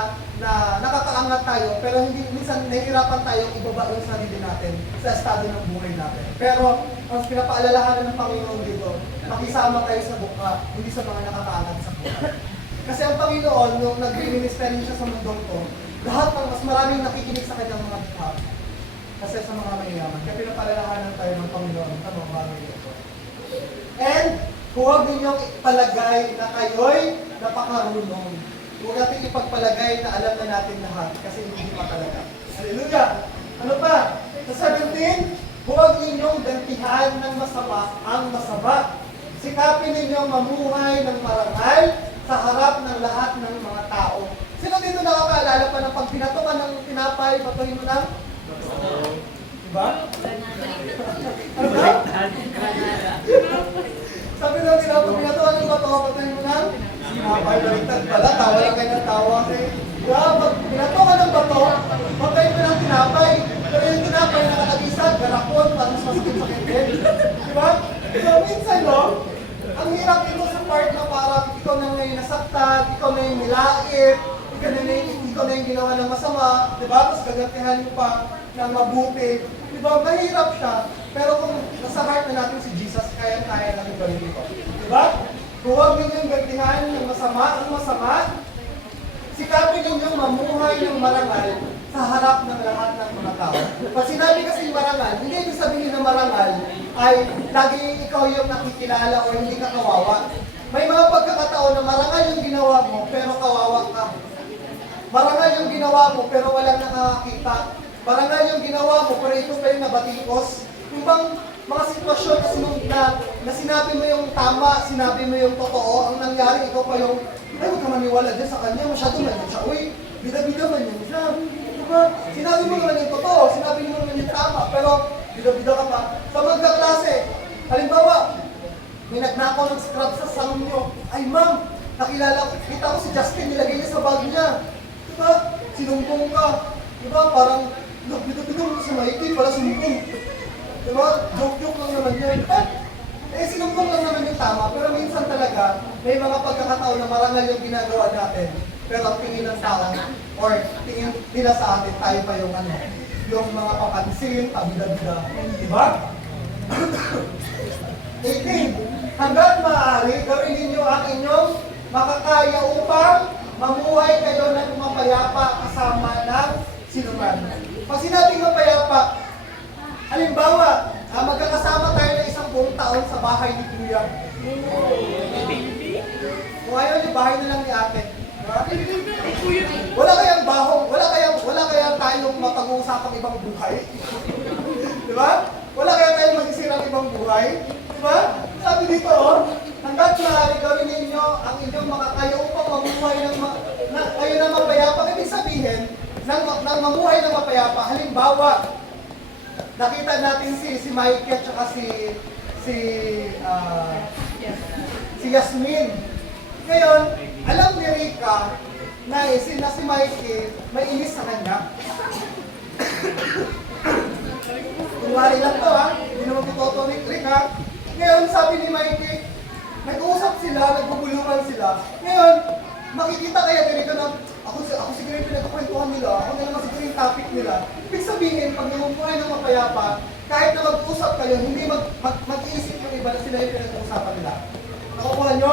nakakaangat tayo, pero hindi minsan nahihirapan tayong ibaba yung sarili natin sa estado ng buhay natin. Pero ang pinapaalalahanan ng Panginoon dito, makisama tayo sa dukha, hindi sa mga nakakaangat sa buhay. Kasi ang Panginoon, nung nag-minister siya sa mundong to, lahat ng mas maraming nakikinig sa kanyang mga dukha kasi sa mga mayayaman. Kaya pinapaalalahanan tayo ng Panginoon sa mga bagay ito. And huwag ninyong ipalagay na kayo'y napakarunong. Huwag natin ipagpalagay na alam na natin lahat kasi hindi pa talaga. Hallelujah! Ano pa? Sa 17, huwag ninyong gantihan ng masama ang masama. Sikapin ninyong mamuhay ng marangal sa harap ng lahat ng mga tao. Sino dito nakakaalala pa ng pag pinato ka ng tinapay, patuhin mo ng? Diba? Ano ba? Sabi ng tinapay, pinato ka ng bato, patuhin mo ng? Tinapay, baliktad pala, tawa lang kayo ng tawa. Diba? Pag pinato ka ng bato, patuhin mo ng tinapay. Pero yung tinapay nakatagisa, garakon, para mas masakit-sakit din. Diba? So minsan, no? Ang hirap ito sa part na parang ikaw na ngayon nasaktan, ikaw na yung nilait, ikaw na yung ginawa ng masama, di ba? Tapos gagantihan mo pa ng mabuti. Di ba? Mahirap siya. Pero kung nasa heart na natin si Jesus, kaya-kaya natin gawin ito. Di ba? Huwag ninyong gantihan ng masama ang masama. Sikapin ninyong mamuhay ng marangal sa harap ng lahat ng mga tao. Pag sinabi kasi marangal, hindi ibig sabihin na marangal ay lagi ikaw yung nakikilala o hindi ka kawawa. May mga pagkakataon na marangal yung ginawa mo pero kawawa ka. Marangal yung ginawa mo pero walang nakakakita. Marangal yung ginawa mo pero ito pa yung nabatikos. Yung bang mga sitwasyon na sinabi mo yung tama, sinabi mo yung totoo, ang nangyari ikaw pa yung ay, huwag ka maniwala dyan sa kanya, masyado man yun siya. Uy, bida-bida man yun siya. Diba? Sinabi mo naman yung totoo, sinabi mo naman yung tama, pero bida-bida ka pa. Sa magkaklase, halimbawa, may nagnakaw ng scrub sa salon nyo. Ay ma'am, kita ko si Justin, nilagay niya sa bag niya. Diba? Sinumbong ka. Diba? Parang, bida-bida mo sa maiti, pala sumbong. Diba? Joke-joke lang naman yan. Sinumbong lang naman yung tama, pero minsan talaga, may mga pagkakataon na marangal yung ginagawa natin. Pero ang tingin ng tao, or tingin nila sa atin, tayo pa yung yung mga papansin, pabida-bida. Diba? 18. Hanggat maaari, gawin ninyo ang inyong makakaya upang mamuhay kayo ng mapayapa kasama ng sinuman. Pag sinabing mapayapa, halimbawa, magkakasama tayo ng isang buong taon sa bahay ni Kuya. Kung ayaw niyo, bahay na lang ni ate. Diba? Wala kayang bahong, wala kayang tayong mapag-uusapang ibang buhay. Diba? Wala kayang tayong magsisirang ibang buhay. Diba? Sabi dito, hanggat maaari gawin ninyo ang inyong kayo upang mamuhay kayo na mapayapa. Ibig sabihin, nang mamuhay ng mapayapa, halimbawa, nakita natin si Mikey at saka si Yasmin. Ngayon, alam ni Rika na si Mikey may inis sa kanya. Kunwari lang to hindi naman totoo ni Rika. Ngayon, sabi ni Mikey, nag-uusap sila, nagbubulungan sila. Ngayon, makikita kaya ni Rika na ako siguro yung pinagkakwentuhan nila, ako na naman siguro yung topic nila. Ibig sabihin, pag namumuhay ng mapayapa, kahit na mag-usap kayo, hindi mag-iisip yung iba na sila yung pinag-uusapan nila. Nakukuha nyo?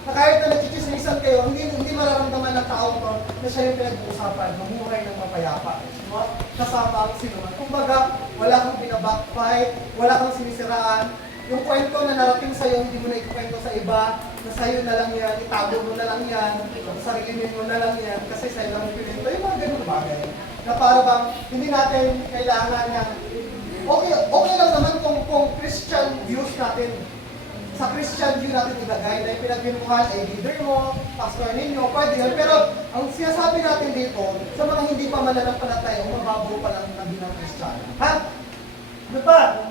Na kahit na nagchichismisan kayo, hindi mararamdaman ng tao to na siya yung pinag-uusapan, mamuhay ng mapayapa. No? Kasama ang sinuman. Kumbaga, wala kang binabackfight, wala kang sinisiraan. Yung kwento na narating sa'yo, hindi mo na ikukwento sa iba, na sa'yo na lang yan, itago mo na lang yan, sarilinin mo na lang yan, kasi sa'yo lang yung pinito. Yung mga ganun bagay. Na para bang, hindi natin kailangan ng, okay lang naman kung Christian views natin, sa Christian view natin ilagay, na yung pinagbinuhan ay leader mo, pastor ninyo, pwede yan. Pero ang sinasabi natin dito, sa mga hindi pa mananampalataya, mababaw pa lang ng binang Christian. Ha? Ano pa?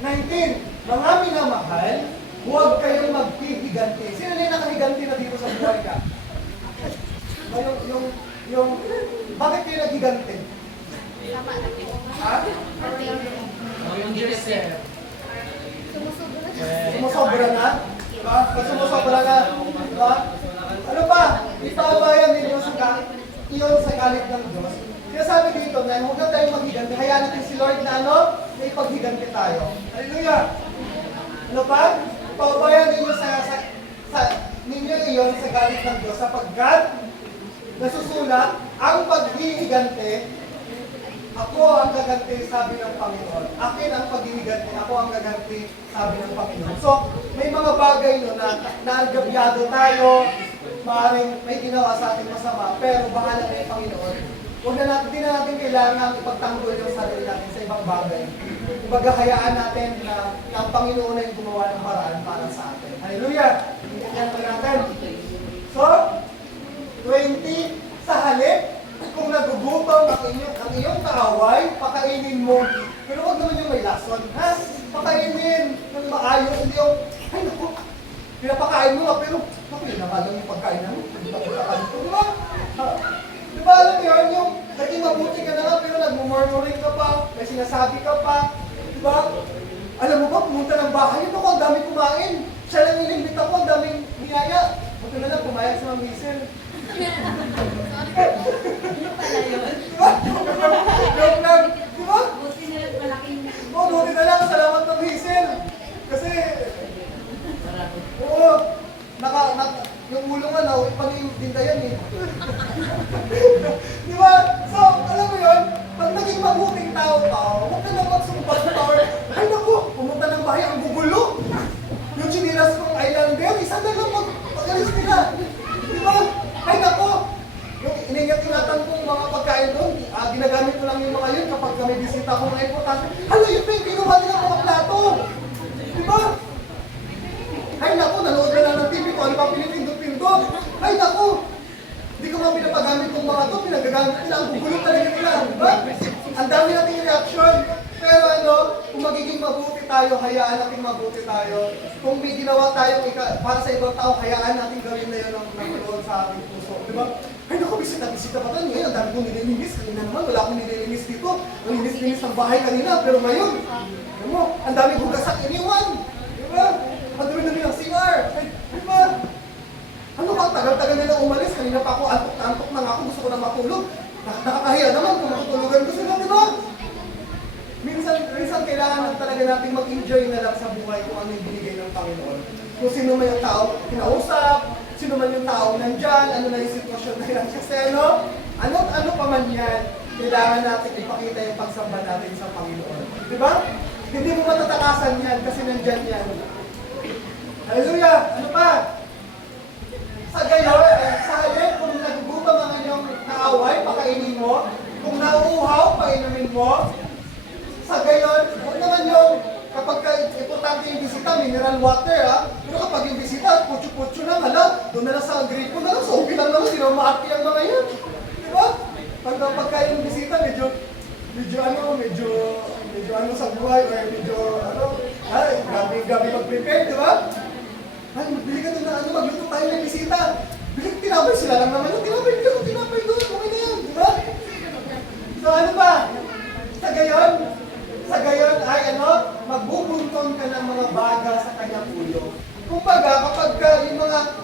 19. Mga minamahal, huwag kayong maghihiganti. Sino na yung nakahiganti na dito sa buhay ka? Bakit kayo naghiganti? Tama na po. Ha? Yung Jesse. Sumusobra na? Diba? Pag sumusobra na, diba? Ano pa? Ipaabayan ninyo iyon sa galit ng Diyos. Kaya sabi dito na huwag na tayong maghiganti. Hayaan natin si Lord na na ipaghiganti tayo. Hallelujah! Ano pa? Ipaabayan ninyo ninyo iyon sa galit ng Diyos sapagkat nasusulat ang paghihiganti. Ako ang gaganti, sabi ng Panginoon. Akin ang paghihiganti, ako ang gaganti, sabi ng Panginoon. So, may mga bagay na naagabyado tayo, maaaring may ginawa sa ating masama, pero bahala na yung Panginoon. Hindi na natin kailangan ipagtanggol yung sarili natin sa ibang bagay. Kumbaga, hayaan natin na ang Panginoon ay gumawa ng paraan para sa atin. Hallelujah! Iyan pa natin. So, 20, sa halip, kung nagugutom ang iyong kaaway, pakainin mo. Pero huwag naman yung may lason. Ha? Pakainin ng maayos. Hindi yung, ay naku, pinapakain mo nga, pero naku, yun naman lang yung pagkain mo. Hindi pa pagkain ko. Diba? Diba alam mo yun, yung naging mabuti ka na lang, pero nagmumurmuring ka pa, may sinasabi ka pa. Diba? Alam mo ba, pumunta ng bahay, ito ko, ang dami kumain. Siya lang inimbit ako, ang daming niyaya. Buti na lang, pumayag si Ma'am Hazel. Ano pala yun? Joke lang. Diba? Buti na lang malaking... Oo, buti na lang. Salamat ng Hazel. Kasi, oo, yung ulo nga na, pang yung tinda yan eh. Diba? So, alam mo yun, pag naging mabuting tao ka, huwag ka nang magsumbat na or, ay naku, pumunta ng bahay, ang gugulo. Yung chinilas kong islander, isa na lang mag-alis nila. Diba? Ay naku, yung iningat-ingatan kong mga pagkain doon, ginagamit ko lang yung mga yun kapag kami bisita ko mga importante. Ano yun pa yung kinuha nila mga plato? Diba? Ay naku, nanood na lang ng TV ko, ano ba pinipindot-pindot? Ay naku, hindi ko mga pinapagamit kong mga to, pinagagamit nila, ang gugulo talaga nila. Diba? Ang dami nating reaction. Pero kung magiging mabuti tayo, hayaan natin mabuti tayo. Kung may ginawa tayo para sa ibang tao, hayaan natin gawin na yun ang nakuloon sa ating puso. Diba? Ay naku, bisita pa tayo. Ngayon, ang dami kong nililinis. Kanina naman, wala akong nililinis dito. Ang linis-linis ng bahay kanina. Pero ngayon, alam mo, ang dami hugasak iniwan. Diba? Ang dami-dami ng CR. Ay, diba? Ano ba? Tagal-tagal nila umalis. Kanina pa ako, antok na nga ako. Gusto ko na matulog. Nakakahiya naman kung matutulugan ko sila, diba? Minsan kailangan lang talaga natin mag-enjoy na lang sa buhay kung ano yung binigay ng Panginoon. Kung sino man yung tao kinausap, sino man yung tao nandyan, ano na yung sitwasyon na yan. Kasi ano pa man yan, kailangan natin ipakita yung pagsamba natin sa Panginoon. Di ba? Hindi mo matatakasan yan kasi nandyan yan. Hallelujah! Ano pa? Sa gayon, sa halip, kung nagugutom ang inyong kaaway, pakainin mo. Kung nauuhaw, painumin mo. Sa gayon, huwag naman yung kapag importante yung bisita, mineral water ha. Pero kapag yung bisita, putyo-putyo lang, hala, doon na lang sa gripo na lang, so okay lang naman, sino maaki ang mga yan. Diba? Pagka yung bisita, medyo sa buhay, or medyo, gabi mag-prepare, diba? Ay, magbili ka doon na magluto tayo ng bisita. Bilik, tinapay sila lang naman yung tinapay doon, okay na yan, diba? So ano ba? Sa gayon ay magbubunton ka ng mga baga sa kanyang ulo. Kumbaga, kapag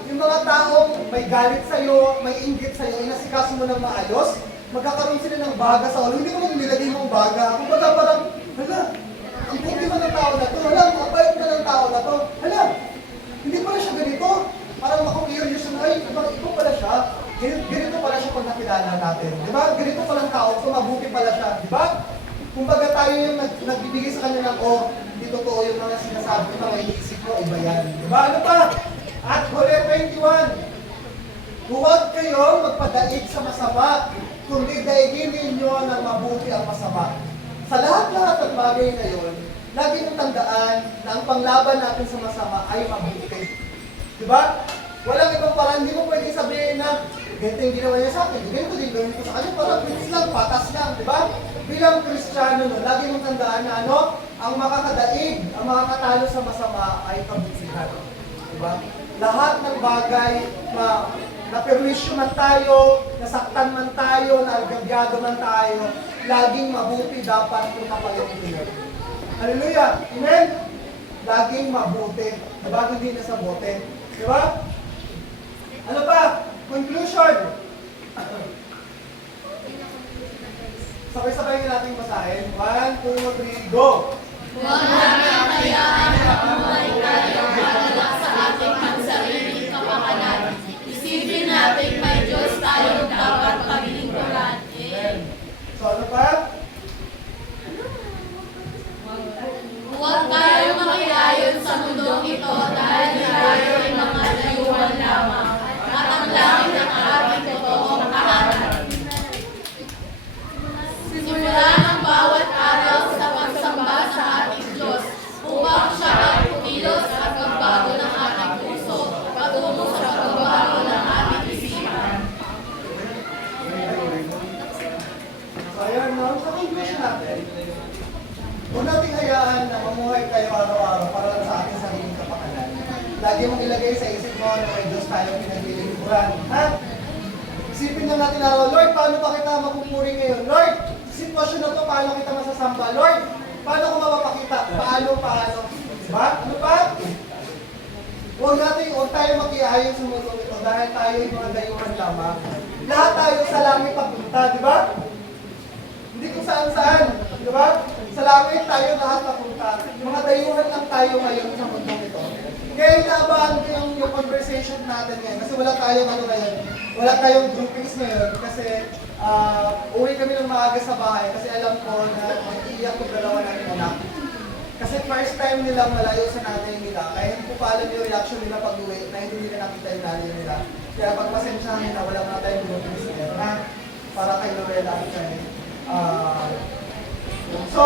yung mga taong may galit sa'yo, may inggit sa'yo, inasikaso mo ng maayos, magkakaroon sila ng baga sa ulo. Hindi mo nilagay mong baga. Kumbaga parang, hala, ang buti man ng tao na to, hala, mabait na ng tao na to, hala, hindi pala siya ganito. Parang makukurious na, ay, ito pala siya. Ganito pala siya pag nakilala natin. Di ba? Ganito palang tao, so mabuti pala siya. Di ba? Kumbaga tayo yung nagbibigay sa kanya ng, hindi totoo yung mga sinasabi ko, mga iniisip ko, iba yan. Di ba? Ano pa? At Huli 21, huwag kayong magpadaig sa masama, kundi daigin ninyo ng mabuti ang masama. Sa lahat-lahat ng bagay na yun, lagi mong tandaan na ang panglaban natin sa masama ay mabuti. Di ba? Walang ibang parang, hindi mo pwede sabihin na ganito yung ginawa niya sa akin, ganito din gawin ko sa kanya, parang pinis lang, patas lang, di ba? Bilang Kristiyano, lagi mong tandaan na ang makakadaig, ang makakatalo sa masama ay kabutihan. Di ba? Lahat ng bagay, na-perwisyo man tayo, nasaktan man tayo, nagabyado man tayo, laging mabuti dapat kung kapalitin. Hallelujah! Amen? Laging mabuti. Diba? Hindi na sa bote. Diba? Ano pa? Conclusion. Sabay-sabay natin basahin. 1, 2, 3, go! Huwag namin hayaan na buhay tayo para sa ating pansariling kapakanan. Isipin natin may Diyos tayong dapat paglingkuran. So ano pa? Huwag tayong makiayon sa mundong ito dahil tayo ay mga dayuhan lamang at ang langit ng ating totoong tahanan. Simulan ang bawat araw sa pagsamba sa ating Diyos upang siya ay kumilos at magbago ng ating puso patungo sa pagbabago ng ating isipan. So ayan, sa conclusion natin, huwag nating hayaan na mamuhay tayo araw-araw para lang sa ating sariling kapakanan. Lagi mong ilagay sa isip mo na may Diyos tayong pinaglilingkuran. Ha? Isipin lang natin araw, Lord, paano ba kita mapupuri ngayon? Lord, sitwasyon na to, paano kita masasamba? Lord, paano ko mapapakita? Paano? Diba? Ano pa? Huwag tayo makiayon sa mundo nito dahil tayo yung mga dayuhan lamang. Lahat tayo sa langit papunta, di ba? Hindi kung saan-saan, di ba? Sa langit tayo lahat papunta. Mga dayuhan lang tayo ngayon sa mundo nito. Kaya inaabahan ko yung conversation natin ngayon kasi wala tayong ngayon. Wala tayong groupings ngayon kasi uwi kami ng maaga sa bahay kasi alam ko na mag-iiyak ko dalawa ng anak. Kasi first time nilang malayo sa nanay nila, kaya hindi ko pa alam yung reaction nila pag uwi na hindi nila nakita yung nanay nila. Kaya pagpasensyahan nila, wala na tayong groupings ngayon, ha? Para kay Lorella at kay So,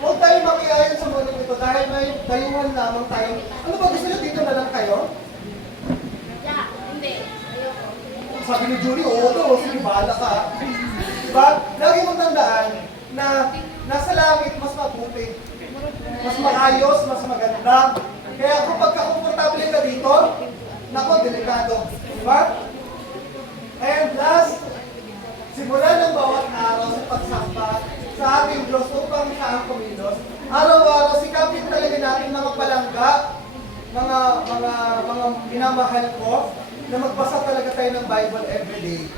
huwag tayo makiayon sa mundo ito dahil may dayuhan lamang tayo. Ano ba, gusto nyo dito na lang kayo? Yeah, hindi. Ayoko. Sabi ni Julie, oo daw, sige, bahala ka. Diba? Lagi mong tandaan na nasa langit mas mabuti, mas maayos, mas maganda. Kaya kung pagka-komportable ka dito, nako, delikado. Diba? And last, simulan ng bawat araw sa pagsamba sa ating Diyos upang siya ang kumilos. Araw-araw, sikapin talaga natin mga palangga, mga minamahal ko, na magbasa talaga tayo ng Bible everyday.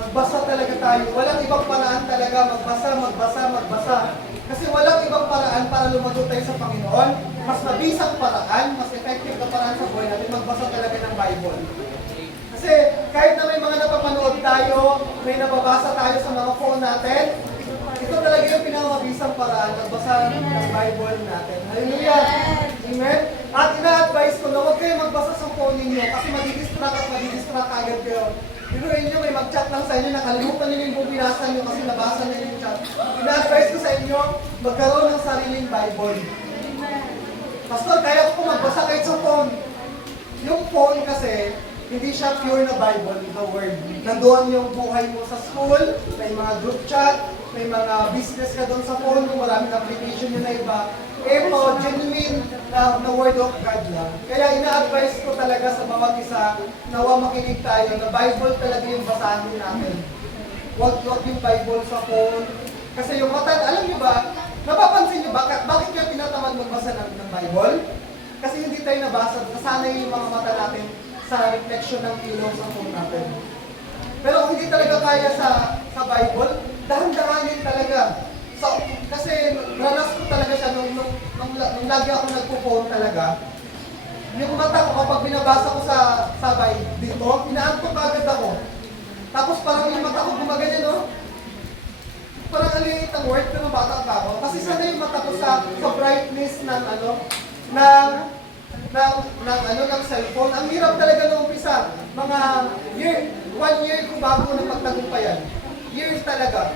Magbasa talaga tayo. Walang ibang paraan talaga. Magbasa. Kasi walang ibang paraan para lumago tayo sa Panginoon. Mas mabisang paraan, mas effective na paraan sa buhay natin, magbasa talaga ng Bible. Kasi kahit na may mga napapanood tayo, may nababasa tayo sa mga phone natin, ito talaga yung pinakamabisang paraan nagbasa ng Bible natin. Hallelujah! Amen? At ina-advise ko na huwag kayo magbasa sa phone ninyo kasi madidistract agad kayo. Biruin nyo, may mag-chat lang sa inyo, nakalimutan nyo yung binasa nyo kasi nabasa nyo yung chat. Ina-advise ko sa inyo, magkaroon ng sariling Bible. Pastor, kaya ko magbasa kahit sa phone. Yung phone kasi, hindi siya pure na Bible, the Word. Nandoon yung buhay mo sa school, may mga group chat, may mga business ka doon sa phone mo, maraming application yun na iba. Ito, genuine na Word of God lang. Kaya ina-advise ko talaga sa bawat isa, nawa makinig tayo, na Bible talaga yung basahin natin. Huwag yung Bible sa phone. Kasi yung mata, alam niyo ba, napapansin niyo ba, bakit kayo tinatamad magbasa ng Bible? Kasi hindi tayo nabasa, nasanay yung mga mata natin sa reflection ng ilaw sa phone natin. Pero kung hindi talaga kaya sa Bible, dahan-dahanin talaga. So, kasi ranas ko talaga siya nung lagi ako nagpo-phone talaga. Yung mata ko, kapag binabasa ko sa sabay dito, inaantok agad ako. Tapos parang yung mata ko gumaganyan, no? Parang aliit ang word, pero bata pa ako. Kasi sana yung mata ko sa brightness ng ng cellphone. Ang hirap talaga nung umpisa. Mga 1 year ko bago na pagtagumpayan. Years talaga.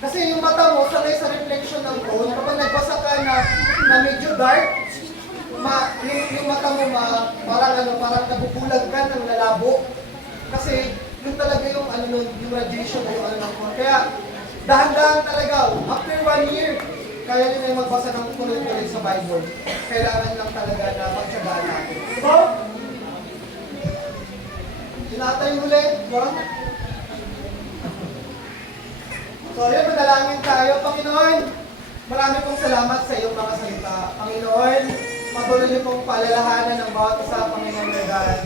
Kasi yung mata mo, sanay sa reflection ng phone. Kapag nagbasa ka na medyo dark, yung mata mo parang nabubulag ka ng lalabo. Kasi yung talaga yung yung radiation o yung ng phone. Kaya dahan-dahan talaga. After 1 year, kaya nyo na yung magbasa ng tuloy-tuloy sa Bible. Kailangan lang talaga na pagtsagaan natin. So, tinatay ulit, no? So, yun, manalangin tayo. Panginoon, marami pong salamat sa iyong mga salita. Panginoon, patuloy niyo pong paalalahanan ng bawat isa, Panginoon, Lord God,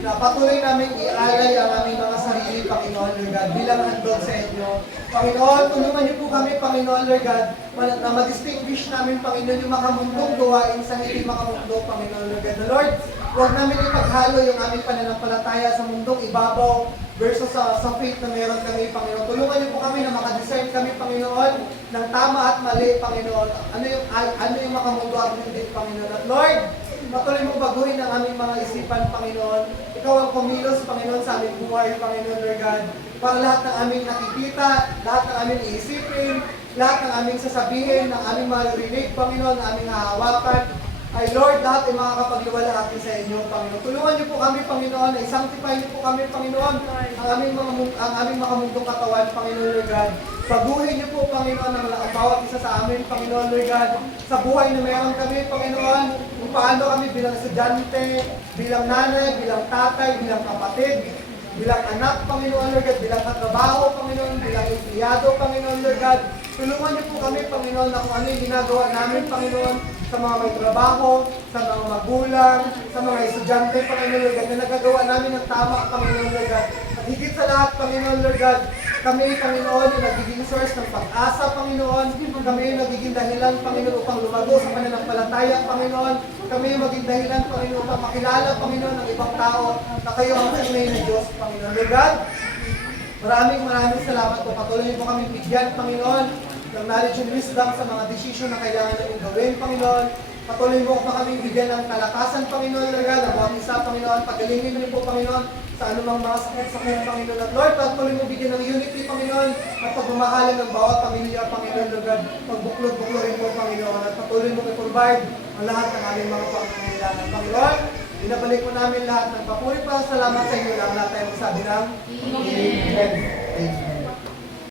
na patuloy namin ialay ang aming mga sarili, Panginoon, Lord God, bilang handog sa inyo. Panginoon, tulungan niyo po kami, Panginoon, Lord God, na ma-distinguish namin, Panginoon, yung makamundong gawain sa hindi makamundo, Panginoon, Lord God. Lord, huwag namin ipaghalo yung aming pananampalataya sa mundong ibabaw versus sa faith na meron kami, Panginoon. Tulungan niyo po kami na makadiscern kami, Panginoon, ng tama at mali, Panginoon. Ano yung makamundo at hindi, Panginoon. At Lord, patuloy mo baguhin ang aming mga isipan, Panginoon. Ikaw ang kumilos, Panginoon, sa aming buhay, Panginoon, Lord God. Para lahat ng aming nakikita, lahat ng aming iisipin, lahat ng aming sasabihin, ng aming maririnig, Panginoon, ng aming hahawakan, ay Lord, lahat ay makakapagluwala natin sa inyo, Panginoon. Tulungan niyo po kami, Panginoon, ay sanctify niyo po kami, Panginoon, ang aming makamundong katawan, Panginoon, Lord God. Baguhin niyo po, Panginoon, ang bawat isa sa amin, Panginoon, Lord God, sa buhay na meron kami, Panginoon, kung paano kami bilang estudyante, bilang nanay, bilang tatay, bilang kapatid, bilang anak, Panginoon, Lord God, bilang katrabaho, Panginoon, bilang empleyado, Panginoon, Lord God. Tulungan niyo po kami, Panginoon, na kung ano yung ginagawa namin, Panginoon, sa mga may trabaho, sa mga magulang, sa mga estudyante, Panginoon, Lord God, na nagagawa namin ng tama, Panginoon, Lord God. At higit sa lahat, Panginoon, Lord God, kami, Panginoon, yung nagiging source ng pag-asa, Panginoon. Kami yung nagiging dahilan, Panginoon, upang lumago sa pananampalataya, Panginoon. Kami yung maging dahilan, Panginoon, upang makilala, Panginoon, ng ibang tao na kayo ang tunay na Diyos, Panginoon. Lord God, maraming salamat po. Patuloy niyo po kami bigyan, Panginoon, ng knowledge and wisdom sa mga desisyon na kailangan namin gawin, Panginoon. Patuloy mo pa kami bigyan ng kalakasan, Panginoon, Lord God, ang bawat isa, Panginoon. Pagalingin niyo po, Panginoon, sa anumang mga sakit, Panginoon. At Lord, patuloy mo bigyan ng unity, Panginoon, at pagmamahalan ng bawat pamilya, Panginoon, Lord God. Pagbuklod-buklorin mo, Panginoon, at patuloy mo i-provide ang lahat ng aming mga pangangailangan, Panginoon. Binabalik mo namin lahat ng papuri pa. Salamat sa inyo lang. Lahat tayo magsabi ng Amen. Amen.